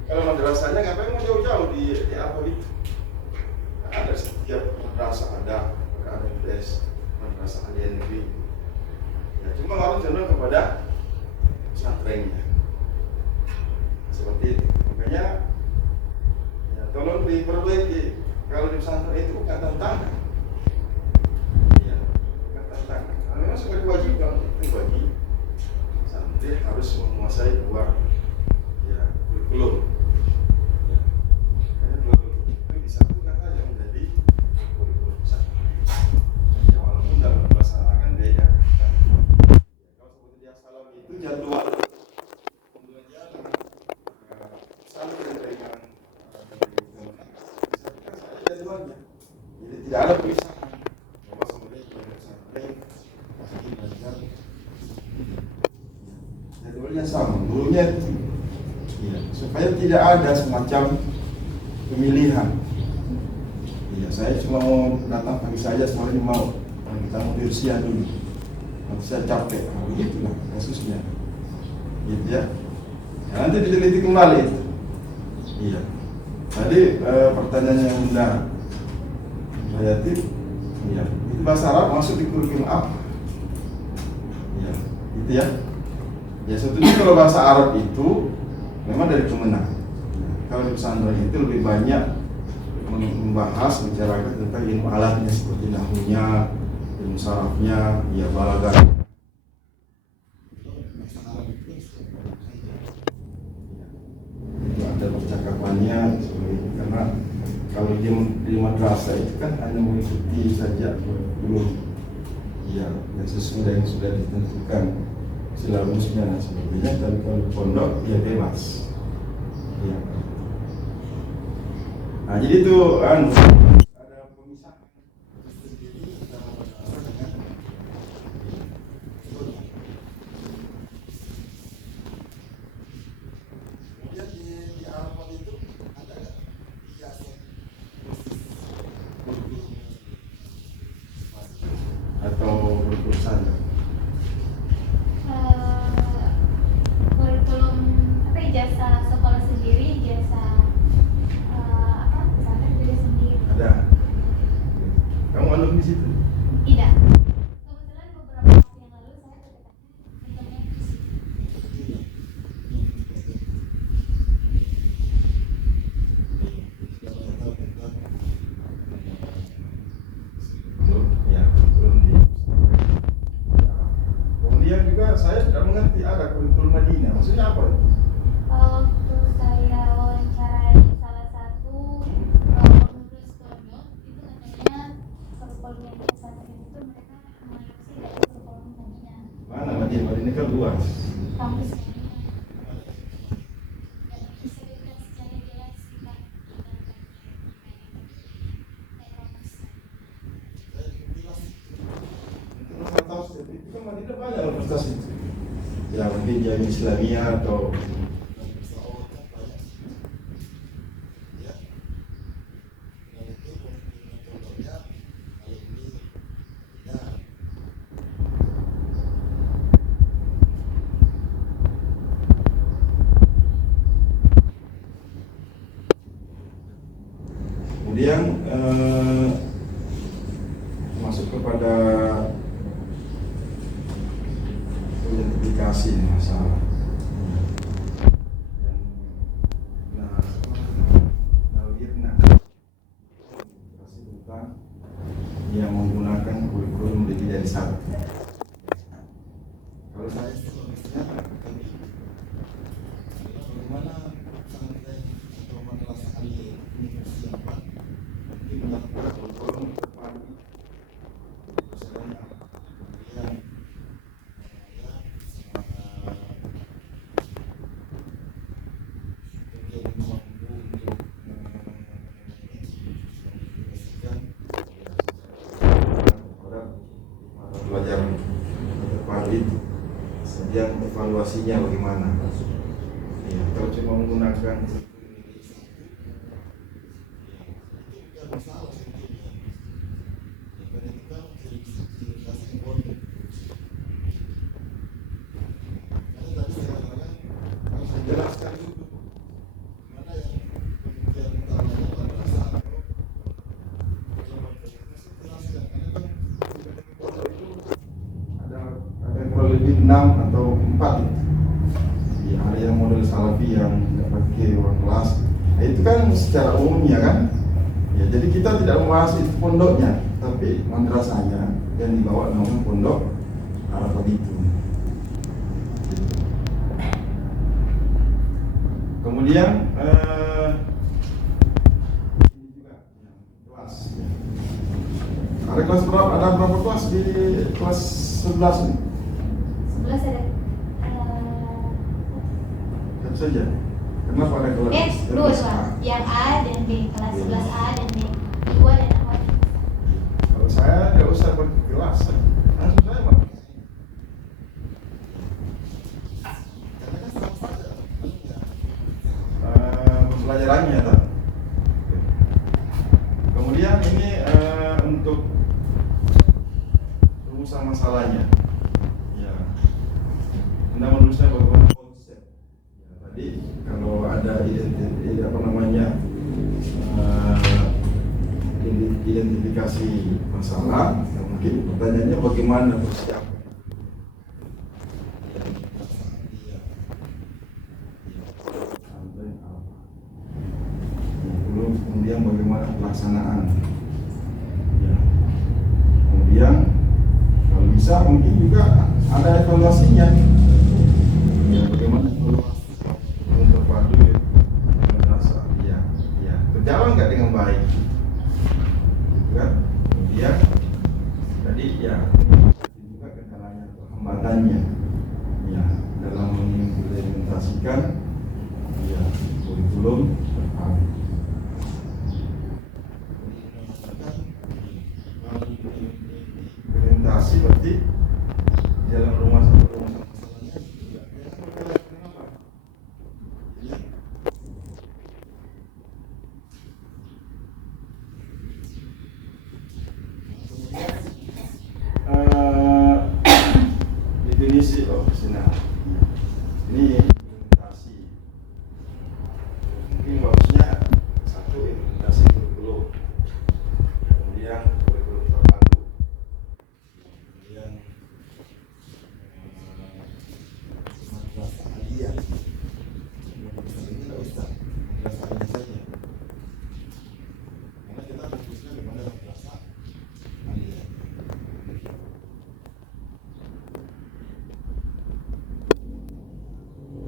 Kalau madrasahnya ngapain mau jauh-jauh di Arafah itu? Ada setiap madrasah ada MTS, madrasah aliyah negeri. Ya, cuma orang cenderung kepada pesantrennya. Seperti itu. Makanya ya, tolong diperbaiki. Kalau di pesantren itu bukan tantangan. Ya, bukan tantangan. Nah, memang sebagai kewajiban itu bagi santri harus menguasai 2 ya, kurikulum. Ya. Makanya 2 kurikulum itu disatukan saja menjadi kurikulum pesantren. Ya, walaupun dalam pelaksanaan beda. Ya, kalau seperti di Assalam itu jadwal pembelajaran santri dengan jadwalnya. Jadi tidak ada pemisahan. Bahwa sebenarnya pesantren masih belajar jadwalnya sama, gurunya itu. Ya, supaya tidak ada semacam pemilihan. Ya, saya cuma mau datang pagi saja, sore ini mau kita mau siang dulu. Nanti saya capek, begitulah kasusnya. Gitu ya. Ya, nanti diteliti kembali itu. Iya. Tadi pertanyaannya yang benar. Hayati, iya. Itu bahasa Arab masuk di kurikulum apa? Iya, gitu ya. Ya sebetulnya kalau bahasa Arab itu memang dari Kemenang. Kalau di pesantren itu lebih banyak membahas, membicarakan tentang ilmu alatnya seperti nahwunya, ilmu sarafnya, ya balaghah. Itu ada percakapannya, karena kalau dia di madrasah itu kan hanya mengikuti saja belum, ya, dan sesuai dengan yang sudah ditentukan silabusnya dan sebagainya. Tapi kalau di pondok ya bebas. Ya. Nah jadi itu ada pemisahan sendiri antara madrasah dengan kemudian di Arafah itu ada nggak hiasan atau berurusan? Kurikulum apa ijazah sekolah sendiri, ijazah pesantren juga sendiri. Ada. Kamu alumni di situ? Tidak. Kebetulan beberapa waktu yang lalu saya berdekatan di situ. Belum, ya, belum di. Kemudian juga saya tidak mengerti ada kurikulum Madinah. Maksudnya apa? Waktu saya wawancarai salah satu penulis pondok, itu katanya kurikulum yang di pesantren itu mereka mengadopsi dari kurikulum Madinah. Mana Madinah? Madinah kan luas. Kampusnya nggak disebutkan secara jelas kita Itu kan Madinah banyak universitas itu. Ya mungkin yang Islamiyah atau kemudian masuk kepada identifikasi masalah. Yang menggunakan kurikulum lebih dari 1. Kalau saya bagaimana pesantren atau madrasah aliyah ini persiapan mungkin melakukan kurikulum terpadu. Misalnya pelajar terpadu itu. Kemudian evaluasinya bagaimana? Ya, kalau cuma menggunakan ada kurang lebih 6 atau 4 itu. Ya, ada yang model salafi yang nggak pakai ruang kelas. Nah, itu kan secara umumnya kan. Ya, jadi kita tidak membahas itu pondoknya, tapi madrasahnya yang dibawa nama pondok Arafat itu. Kemudian ini juga kelas. Ada kelas berapa? Ada berapa kelas di kelas 11 ini? 11 ada. Satu saja. Kenapa ada kelas? Dua. Yang A dan B, kelas 11A dan B. Dua dan apa? Kalau saya nggak usah pakai kelas, langsung saya pakai. Pembelajarannya tak? Kemudian ini untuk rumusan masalahnya. Ya, Anda menulisnya bagaimana konsep. Ya, tadi kalau ada identifikasi masalah, ya mungkin pertanyaannya bagaimana persiapan. Kemudian bagaimana pelaksanaan. Ya. Kemudian kalau bisa mungkin juga ada evaluasinya. Ya, bagaimana evaluasi untuk terpadu ya, madrasah. Ya, berjalan nggak dengan baik. Gitu kan? Kemudian tadi ya juga kendalanya atau hambatannya. Ya, dalam mengimplementasikan ya kurikulum terpadu. Implementasi berarti dalam rumah masalahnya kenapa? Definisi profesional. Ini implementasi. Mungkin bagusnya satu implementasi kurikulum. Kemudian kurikulum terpadu. Kemudian madrasah aliyah. Ini tidak usah, madrasah aliyah saja. Karena kita fokusnya kepada madrasah aliyah.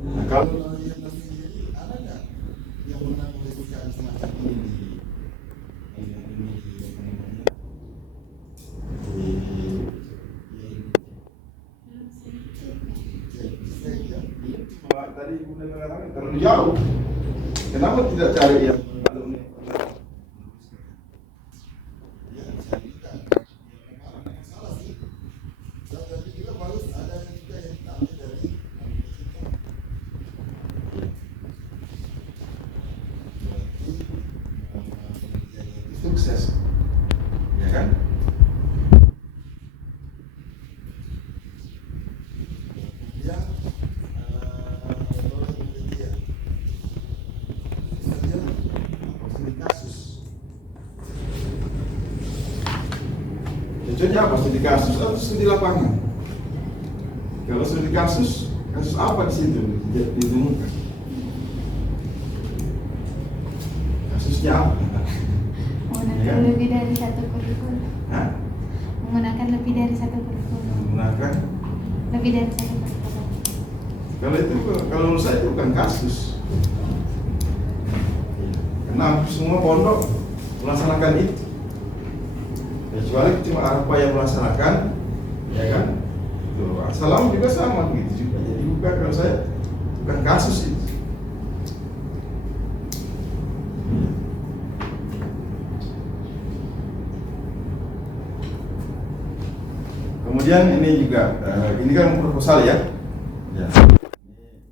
Nah, kalau yang sendiri ada nggak yang pernah mengusulkan semacam ini tadi Ibu mengatakan terlalu jauh. Kenapa tidak cari yang alumni pernah? Ya, saya juga. Memang salah sih. Tapi juga bagus ada juga yang ambil dari sukses, ya kan? Kemudian contohnya apa studi kasus atau studi lapangan? Kalau studi kasus apa di situ ditemukan? Kasusnya apa? Menggunakan lebih dari satu kurikulum. Hah? Menggunakan lebih dari satu kurikulum. Menggunakan? Lebih dari satu kurikulum. Kalau menurut saya itu bukan kasus. Karena semua pondok melaksanakan itu. Kecuali cuma Arafah yang melaksanakan, ya kan? Salam juga sama begitu juga. Jadi bukan, kalau saya bukan kasus itu. kemudian ini juga, ini kan proposal ya. Ya. Ini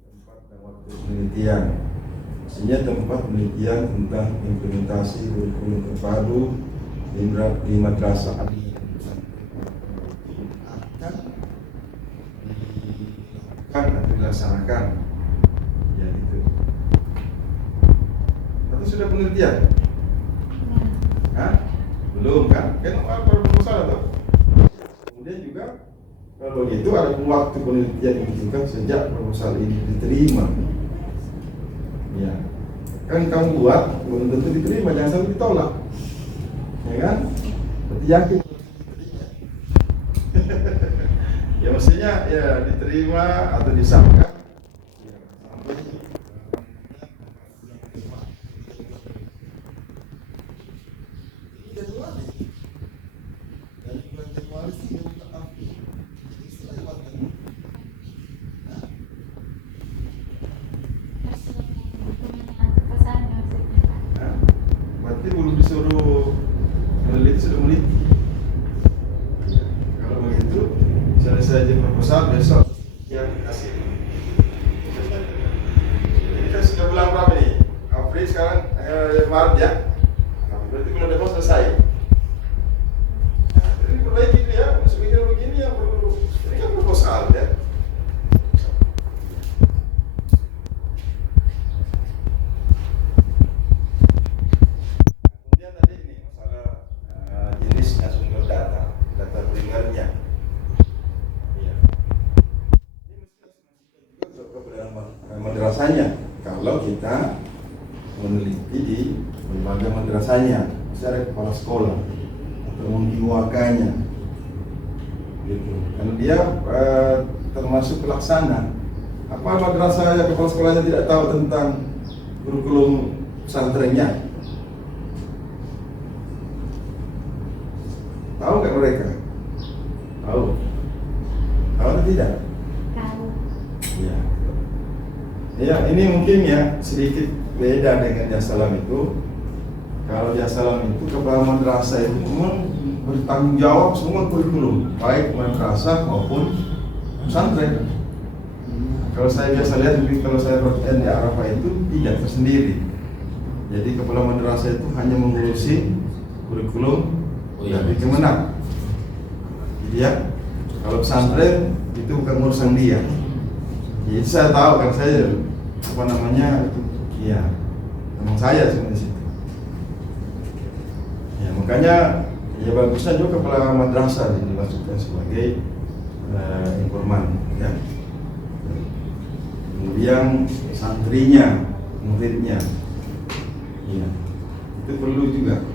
tempat dan waktu penelitian. Maksudnya tempat penelitian tentang implementasi kurikulum terpadu di madrasah akan atau dilaksanakan. Ya itu. Atau sudah penelitian? Hah? Belum kan? Kan proposal atau? Kemudian juga kalau gitu ada waktu penelitian dibutuhkan sejak proposal ini diterima. Ya, kan kamu buat belum tentu diterima, jangan sampai ditolak, ya kan? Berarti yakin diterima. Ya mestinya ya diterima atau disahkan. Ya, sampai Januari. Dari bulan Januari hingga bulan April. Setelah lewatkan. Berarti belum disuruh meneliti, sudah meneliti. Ya, kalau begitu selesai aja proposal, besok yang hasil. Ini kan sudah bulan berapa nih? April sekarang Maret ya. Berarti bulan depan selesai. Nah, ini perbaiki itu ya, masuk begini yang perlu. Ini kan proposal ya. Kemudian tadi ini masalah jenisnya sumber data primernya. Iya. Ini mesti juga kepada madrasahnya. Kalau kita meneliti di lembaga madrasahnya, misalnya kepala sekolah atau mungkin wakanya, gitu. Karena dia termasuk pelaksana. Apa madrasah kepala sekolahnya tidak tahu tentang kurikulum pesantrennya? Tahu nggak mereka? Tahu? Tahu atau tidak? Tahu. Ya. Ya, ini mungkin ya sedikit beda dengan Jasalam itu. Kalau Jasalam itu kepala madrasah itu memang bertanggung jawab semua kurikulum, baik madrasah maupun pesantren. Kalau saya biasa lihat, kalau saya perhatikan di Arafah itu tidak tersendiri. Jadi kepala madrasah itu hanya mengurusi kurikulum dari Kemenang. Jadi ya, kalau pesantren itu bukan urusan dia. Jadi saya tahu kan, saya apa namanya, ya memang saya sebenarnya situ. Ya makanya ya bagusnya juga kepala madrasah dimasukkan sebagai informan ya. Kemudian santrinya, muridnya, ya itu perlu juga.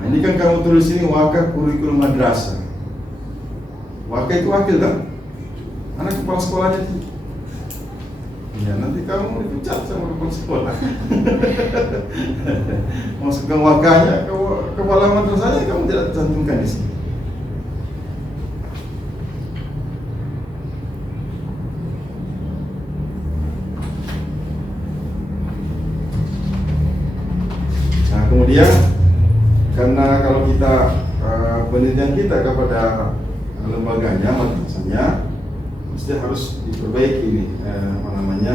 Nah ini kan kamu tulis ini wakaf kurikulum madrasah. Wakaf itu wakil kan? Anak kepala sekolahnya itu. Ya nanti kamu dipecat sama kepala sekolah. Masukkan wakafnya, kepala madrasahnya kamu tidak cantumkan di sini. Nah kemudian karena kalau kita penelitian kita kepada lembaganya, madrasahnya mesti harus diperbaiki ini apa namanya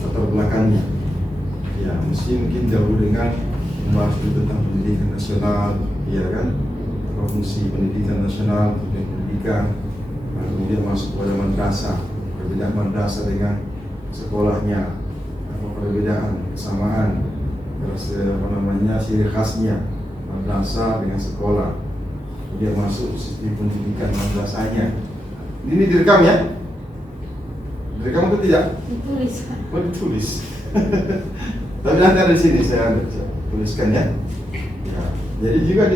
latar belakangnya. Ya mesti mungkin jauh dengan membahas tentang pendidikan nasional, ya kan, fungsi pendidikan nasional, pendidikan, kemudian masuk pada madrasah, perbedaan madrasah dengan sekolahnya, apa perbedaan, kesamaan, terus apa namanya ciri khasnya madrasah dengan sekolah. Dia masuk sistem pendidikan madrasahnya. Ini direkam ya? Direkam atau tidak? Ditulis. Oh ditulis. Tapi nanti ada di sini saya tuliskan ya. Ya. Jadi juga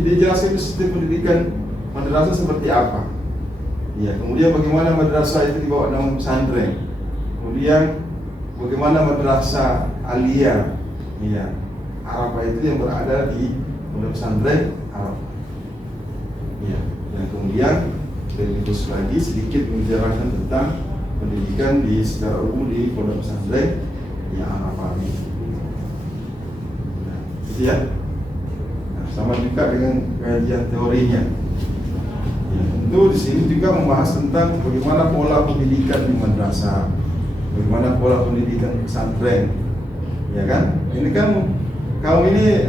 dijelaskan sistem pendidikan madrasah seperti apa. Ya. Kemudian bagaimana madrasah itu dibawa dalam pesantren. Kemudian bagaimana madrasah aliyah, ya, Arafah itu yang berada di pesantren Arafah. Ya, dan kemudian lebih khusus lagi sedikit membicarakan tentang pendidikan di secara umum di pondok pesantren ya Arafah ini. Nah, itu ya. sama juga dengan kajian teorinya. Ya, tentu di sini juga membahas tentang bagaimana pola pendidikan di madrasah, bagaimana pola pendidikan pesantren, ya kan? Ini kan kaum ini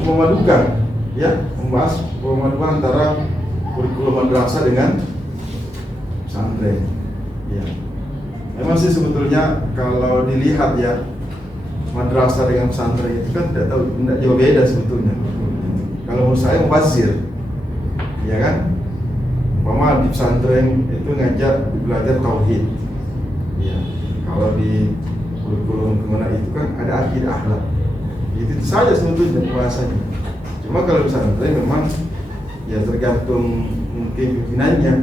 memadukan, ya, membahas pemaduan antara kurikulum madrasah dengan pesantren. Ya, memang sih sebetulnya kalau dilihat ya, madrasah dengan pesantren itu kan tidak jauh beda sebetulnya. Kalau menurut saya mubazir, ya kan? Umpama di pesantren itu ngajar belajar tauhid. Ya. Kalau di kurikulum kemana itu kan ada akidah akhlak. Itu saja sebetulnya pembahasannya. Cuma kalau pesantren memang ya tergantung mungkin pimpinannya.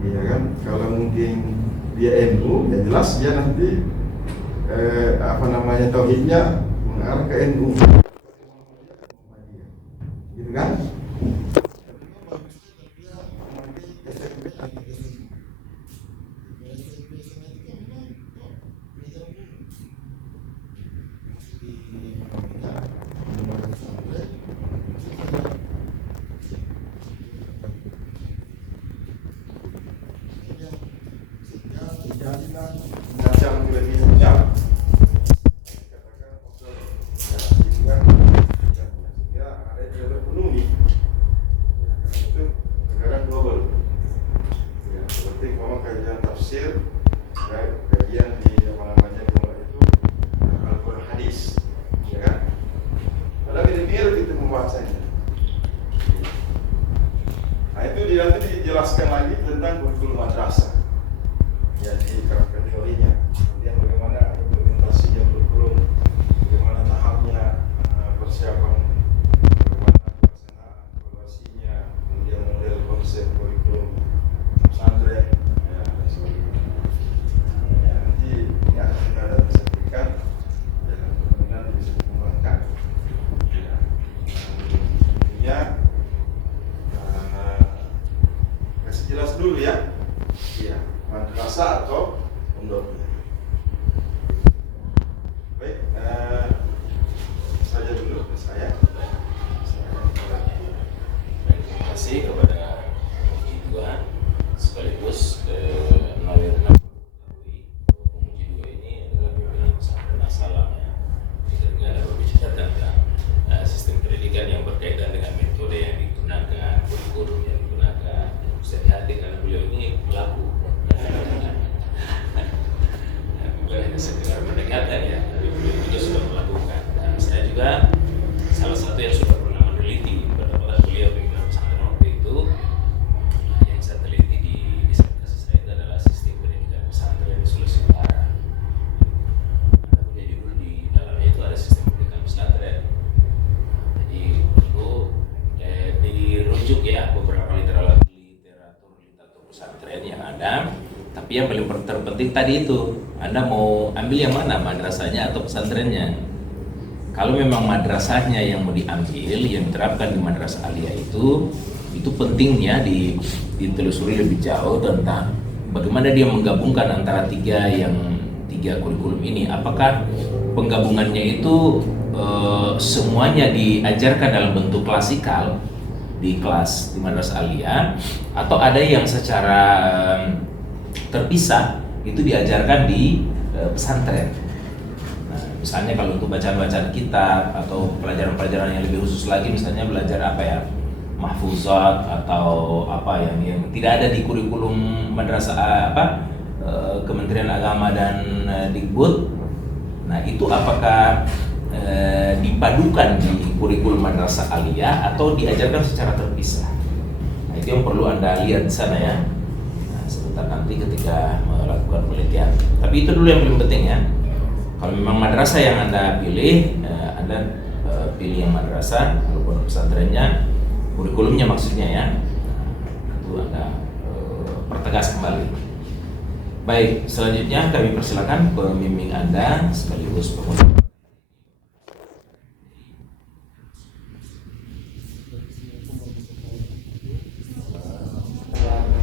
Iya kan? Kalau mungkin dia NU, ya jelas dia nanti tauhidnya mengarah ke NU. Gitu kan? Macam kelebihannya katakan sehingga ada yang terpenuhi itu sekarang global ya, seperti memang kajian tafsir kajian di global itu Al-Quran hadis, ya kan? Padahal ini mirip itu pembahasannya. Nah itu nanti dijelaskan lagi tentang kurikulum madrasah. Ya, di kerangka teorinya, kemudian bagaimana implementasinya kurikulum, bagaimana tahapnya, persiapan, bagaimana pelaksanaan evaluasinya, kemudian model konsep kurikulum pesantren, ya, dan sebagainya. Ya, nanti ini akan kita bisa berikan, dan nanti bisa dikembangkan. Ya, intinya kasih jelas dulu ya. Iya. Madrasah atau pondok. Baik, saja dulu saya. Terima kasih kepada Muji2 sekaligus Nawirna. Muji2 ini adalah pimpinan pesantren As-Salam ya. Kita ada berbicara tentang sistem pendidikan yang berkaitan dengan metode yang digunakan, kurikulum yang digunakan. Bisa dilihat karena beliau ini pelaku. Bukan hanya sekedar mendekatkan ya, tapi beliau juga sudah melakukan. Dan saya juga salah satu yang sudah pernah meneliti pada beliau pimpinan pesantren waktu itu. Yang saya teliti di disertasi saya itu adalah sistem pendidikan pesantren di Sulawesi Utara. Ada punya judul di dalamnya itu ada sistem pendidikan pesantren. Jadi itu dirujuk ya beberapa literatur pesantren yang ada. Tapi yang paling terpenting tadi itu, Anda mau ambil yang mana, madrasahnya atau pesantrennya? Kalau memang madrasahnya yang mau diambil, yang diterapkan di madrasah aliyah itu pentingnya ditelusuri lebih jauh tentang bagaimana dia menggabungkan antara tiga kurikulum ini. Apakah penggabungannya itu semuanya diajarkan dalam bentuk klasikal di kelas di madrasah aliyah, atau ada yang secara terpisah itu diajarkan di pesantren. Nah, misalnya kalau untuk bacaan-bacaan kitab atau pelajaran-pelajaran yang lebih khusus lagi, misalnya belajar apa ya, mahfuzat atau apa yang tidak ada di kurikulum madrasah Kementerian Agama dan Dikbud. Nah itu apakah dipadukan di kurikulum madrasah aliyah atau diajarkan secara terpisah? Nah itu yang perlu Anda lihat di sana ya. Nah, sebentar nanti ketika melakukan penelitian. Tapi itu dulu yang paling penting ya. Kalau memang madrasah yang Anda pilih, Anda pilih yang madrasah. Kalau pondok pesantrennya, kurikulumnya maksudnya ya. Nah, itu Anda pertegas kembali. Baik, selanjutnya kami persilakan pembimbing Anda sekaligus pemohon.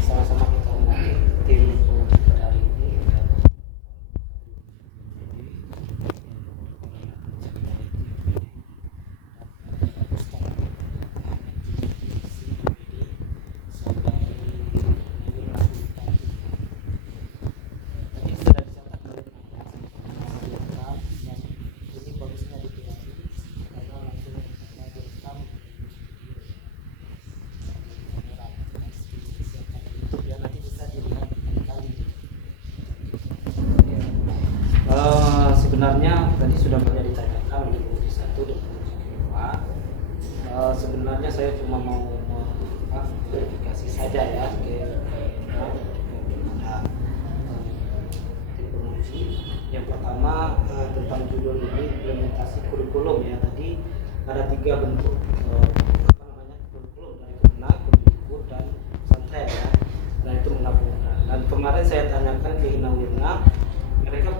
Sama-sama kita hormati tim pada hari ini. Sebenarnya saya cuma mau verifikasi saja ya informasi. Yang pertama tentang judul ini implementasi kurikulum ya. Tadi ada 3 bentuk kurikulum dari Kemenak, Kemdikbud dan pesantren ya. Nah itu menggabungkan. Dan kemarin saya tanyakan ke Inawirna, mereka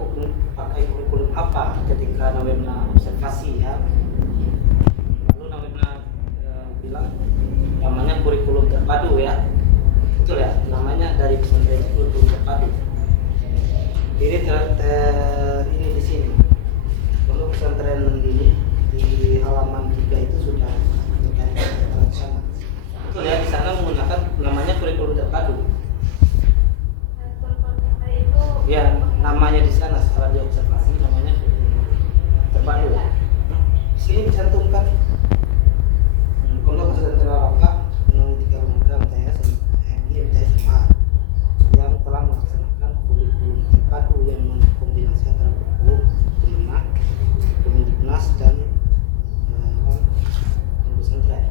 pakai kurikulum apa ketika Nawirna observasi ya. Lalu Nawirna bilang namanya kurikulum terpadu ya, betul ya, namanya dari pesantren kurikulum terpadu. Ini ini di sini untuk pesantren di halaman 3 itu sudah terlaksana. Betul ya, di sana menggunakan namanya kurikulum terpadu. Ya, namanya di sana setelah diobservasi namanya terpadu. Di sini dicantumkan Pondok Pesantren Al-Wafa meneliti lembaga MTS MTSMA yang telah melaksanakan kurikulum terpadu yang mengkombinasi antara kurikulum Kemenak, Kemdiknas dan pesantren.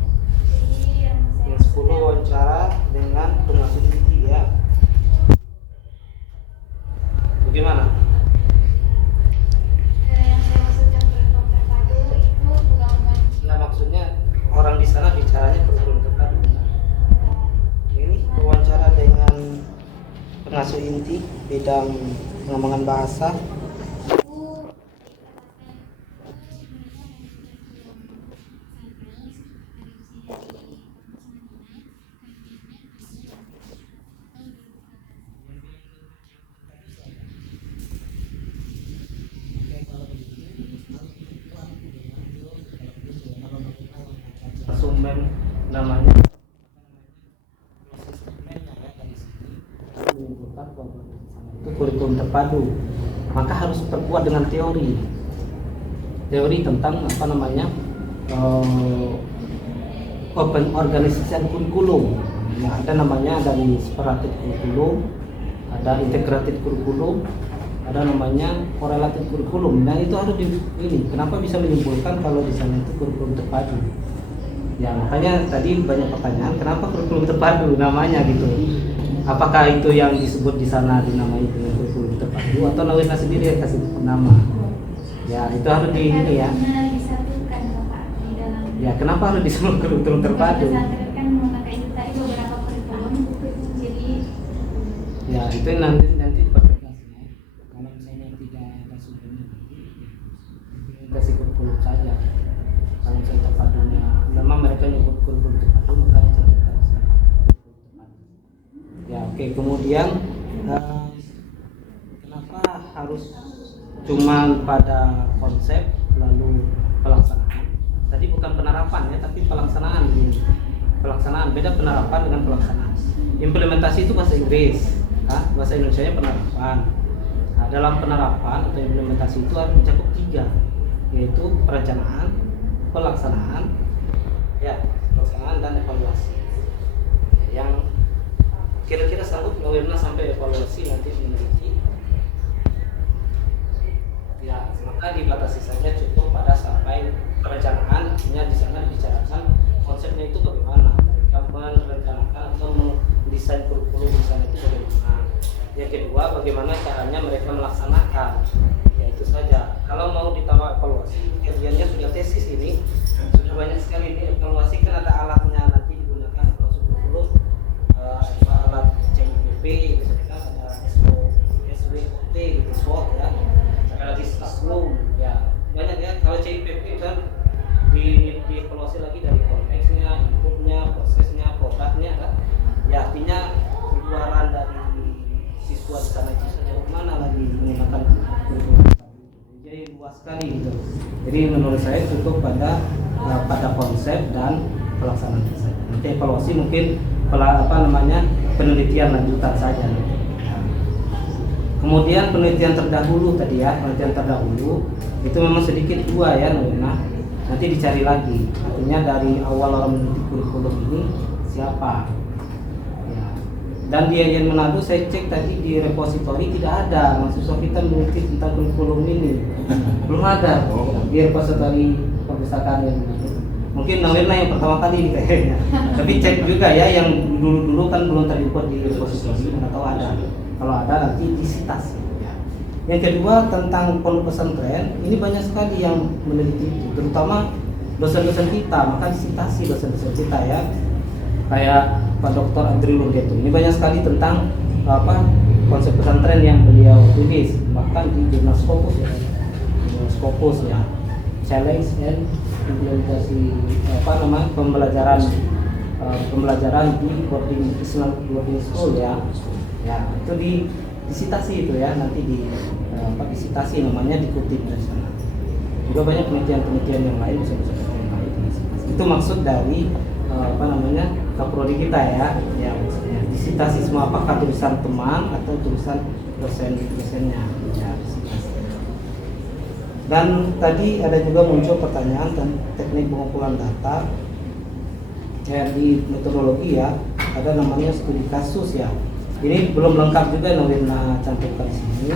Yang 10 wawancara dengan pengasuh inti ya. Bagaimana? Yang saya maksudkan kurikulum terpadu itu bukan Nah maksudnya orang di sana bicaranya kurikulum terpadu. Ini wawancara dengan pengasuh inti bidang pengembangan bahasa. Konsumen namanya menyimpulkan bahwa itu kurikulum terpadu, maka harus perkuat dengan teori tentang apa namanya open organisasi kurikulum. Nah, ada namanya dari separated kurikulum, ada integrated kurikulum, ada namanya korelatif kurikulum. Nah itu harus ini. Kenapa bisa menyimpulkan kalau di sana itu kurikulum terpadu? Ya makanya tadi banyak pertanyaan kenapa kurikulum terpadu namanya gitu. Apakah itu yang disebut di sana dinamai dengan kurikulum terpadu atau Nawirna sendiri yang kasih nama? Ya itu harus di ini ya. disatukan Bapak di dalam. Ya kenapa harus disebut kurikulum terpadu? Pesantren kan memakai itu tadi beberapa kurikulum, jadi Ya itu nanti pertegasnya. Kalau misalnya tidak ada sumbernya implementasi kurikulum saja. Kalau saya terpadunya, memang mereka nyebut kurikulum terpadu maka dicatatkan kurikulum terpadu. Ya oke. Kemudian kenapa harus cuma pada konsep lalu pelaksanaan? Tadi bukan penerapan ya, tapi pelaksanaan. Pelaksanaan beda penerapan dengan pelaksanaan. Implementasi itu bahasa Inggris, bahasa Indonesia penerapan. Nah, dalam penerapan atau implementasi itu harus mencakup 3, yaitu perencanaan, pelaksanaan dan evaluasi. Yang kira-kira sanggup Nawirna sampai evaluasi nanti meneliti. Ya, maka dibatasi saja cukup pada sampai perencanaan. Artinya di sana dibicarakan konsepnya itu bagaimana, mereka merencanakan atau mendesain kurikulum di sana itu bagaimana. Yang kedua, bagaimana caranya mereka melaksanakan. Ya itu saja. Kalau mau ditambah evaluasi, kajiannya sudah tesis ini, sudah banyak sekali ini evaluasi kan ada alatnya nanti digunakan evaluasi kurikulum, alat CIPP, misalkan ada SWOT gitu, SWOT ya, ada lagi SLOM ya, banyak ya. Kalau CIPP kan dievaluasi lagi dari konteksnya, inputnya, prosesnya, produknya kan. Ya artinya keluaran dari siswa di sana itu sejauh mana lagi menggunakan kurikulum. Jadi luas sekali gitu. Jadi menurut saya cukup pada konsep dan pelaksanaan saja. Nanti evaluasi mungkin penelitian lanjutan saja. Kemudian penelitian terdahulu tadi ya, penelitian terdahulu itu memang sedikit 2 ya, nanti dicari lagi. Artinya dari awal orang meneliti kurikulum ini siapa? Ya. Dan di Yayan Manado saya cek tadi di repositori tidak ada mahasiswa kita meneliti tentang kurikulum ini, belum ada di repositori perpustakaan yang Manado. Mungkin Nawirna yang pertama kali ini kayaknya. Tapi cek juga ya yang dulu-dulu kan belum terlibat di repository, nggak tahu ada. Kalau ada nanti disitasi. Yang kedua tentang pondok pesantren, ini banyak sekali yang meneliti itu, terutama dosen-dosen kita, maka disitasi dosen-dosen kita ya. Kayak Pak Dr. Andri Lurgeto, ini banyak sekali tentang konsep pesantren yang beliau tulis, bahkan di jurnal Scopus ya, challenge and implementasi pembelajaran di boarding Islam boarding school ya itu disitasi itu ya, nanti disitasi namanya, dikutip dari sana. Juga banyak penelitian yang lain bisa yang lain disitasi. Itu maksud dari kaprodi kita ya maksudnya disitasi semua, apakah tulisan teman atau tulisan dosennya ya, disitasi. Dan tadi ada juga muncul pertanyaan tentang teknik pengumpulan data di metodologi ya, ada namanya studi kasus ya. Ini belum lengkap juga Nawirna cantumkan di sini.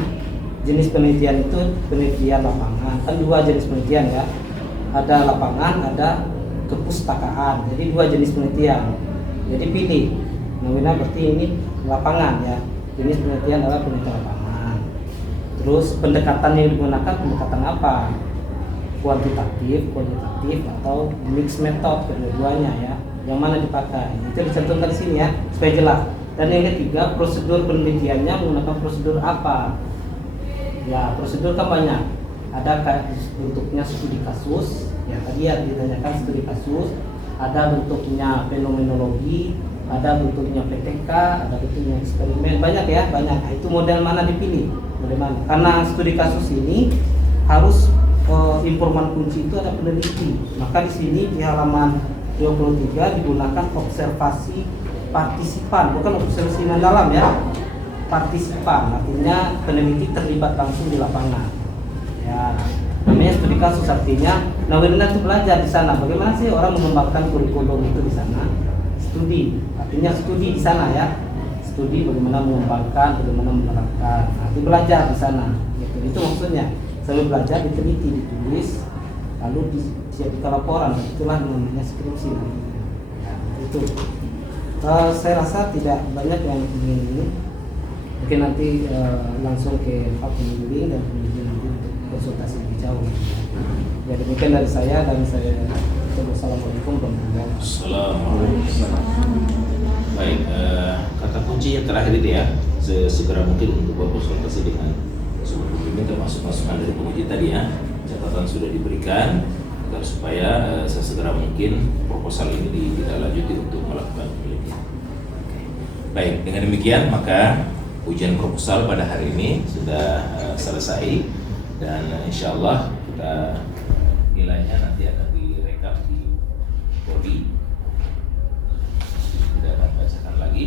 Jenis penelitian itu penelitian lapangan, kan dua jenis penelitian ya, ada lapangan, ada kepustakaan. Jadi dua jenis penelitian. Jadi pilih. Nawirna berarti ini lapangan ya. Jenis penelitian adalah penelitian lapangan. Terus pendekatan yang digunakan pendekatan apa? Kuantitatif atau mixed method, kedua-duanya ya. Yang mana dipakai? Itu dicantumkan di sini ya, supaya jelas. Dan yang ketiga, prosedur penelitiannya menggunakan prosedur apa? Ya, prosedur kan banyak. Ada bentuknya studi kasus, ya tadi ya ditanyakan studi kasus. Ada bentuknya fenomenologi, ada bentuknya PTK, ada bentuknya eksperimen, banyak ya, banyak. Nah, itu model mana dipilih? Model mana? Karena studi kasus ini harus informan kunci itu ada peneliti. Maka di sini di halaman 23 digunakan observasi partisipan, bukan observasi mendalam ya. Partisipan, artinya peneliti terlibat langsung di lapangan. Ya, namanya studi kasus, artinya Nawirna itu belajar di sana. Bagaimana sih orang mengembangkan kurikulum itu di sana? Studi, artinya studi di sana ya. Studi bagaimana mengembangkan, bagaimana menerapkan. Nah, itu belajar di sana. Gitu. Itu maksudnya. Sambil belajar, diteliti, ditulis, lalu dijadikan laporan. Itulah namanya skripsi. Nah, itu. Saya rasa tidak banyak yang ingin ini. Mungkin nanti langsung ke Pak Pembimbing dan Pembimbing nanti untuk konsultasi lebih jauh. Ya demikian dari saya, dan saya Assalamualaikum warahmatullahi wabarakatuh. Assalamualaikum. Baik, kata kunci yang terakhir itu ya, segera mungkin untuk berkonsultasi dengan sumber pembimbing, termasuk masukan dari penguji tadi ya. Catatan sudah diberikan agar supaya sesegera mungkin proposal ini ditindaklanjuti untuk melakukan penelitian. Baik, dengan demikian maka ujian proposal pada hari ini sudah selesai, dan insya Allah kita nilainya nanti akan direkap di body, tidak akan bacakan lagi.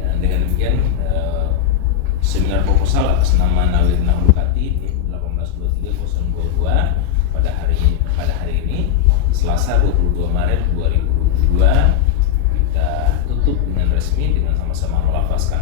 Dan dengan demikian seminar proposal atas nama Nawirna Hulkati 1823022 pada hari ini Selasa 22 Maret 2022 kita tutup dengan resmi dengan sama-sama melafazkan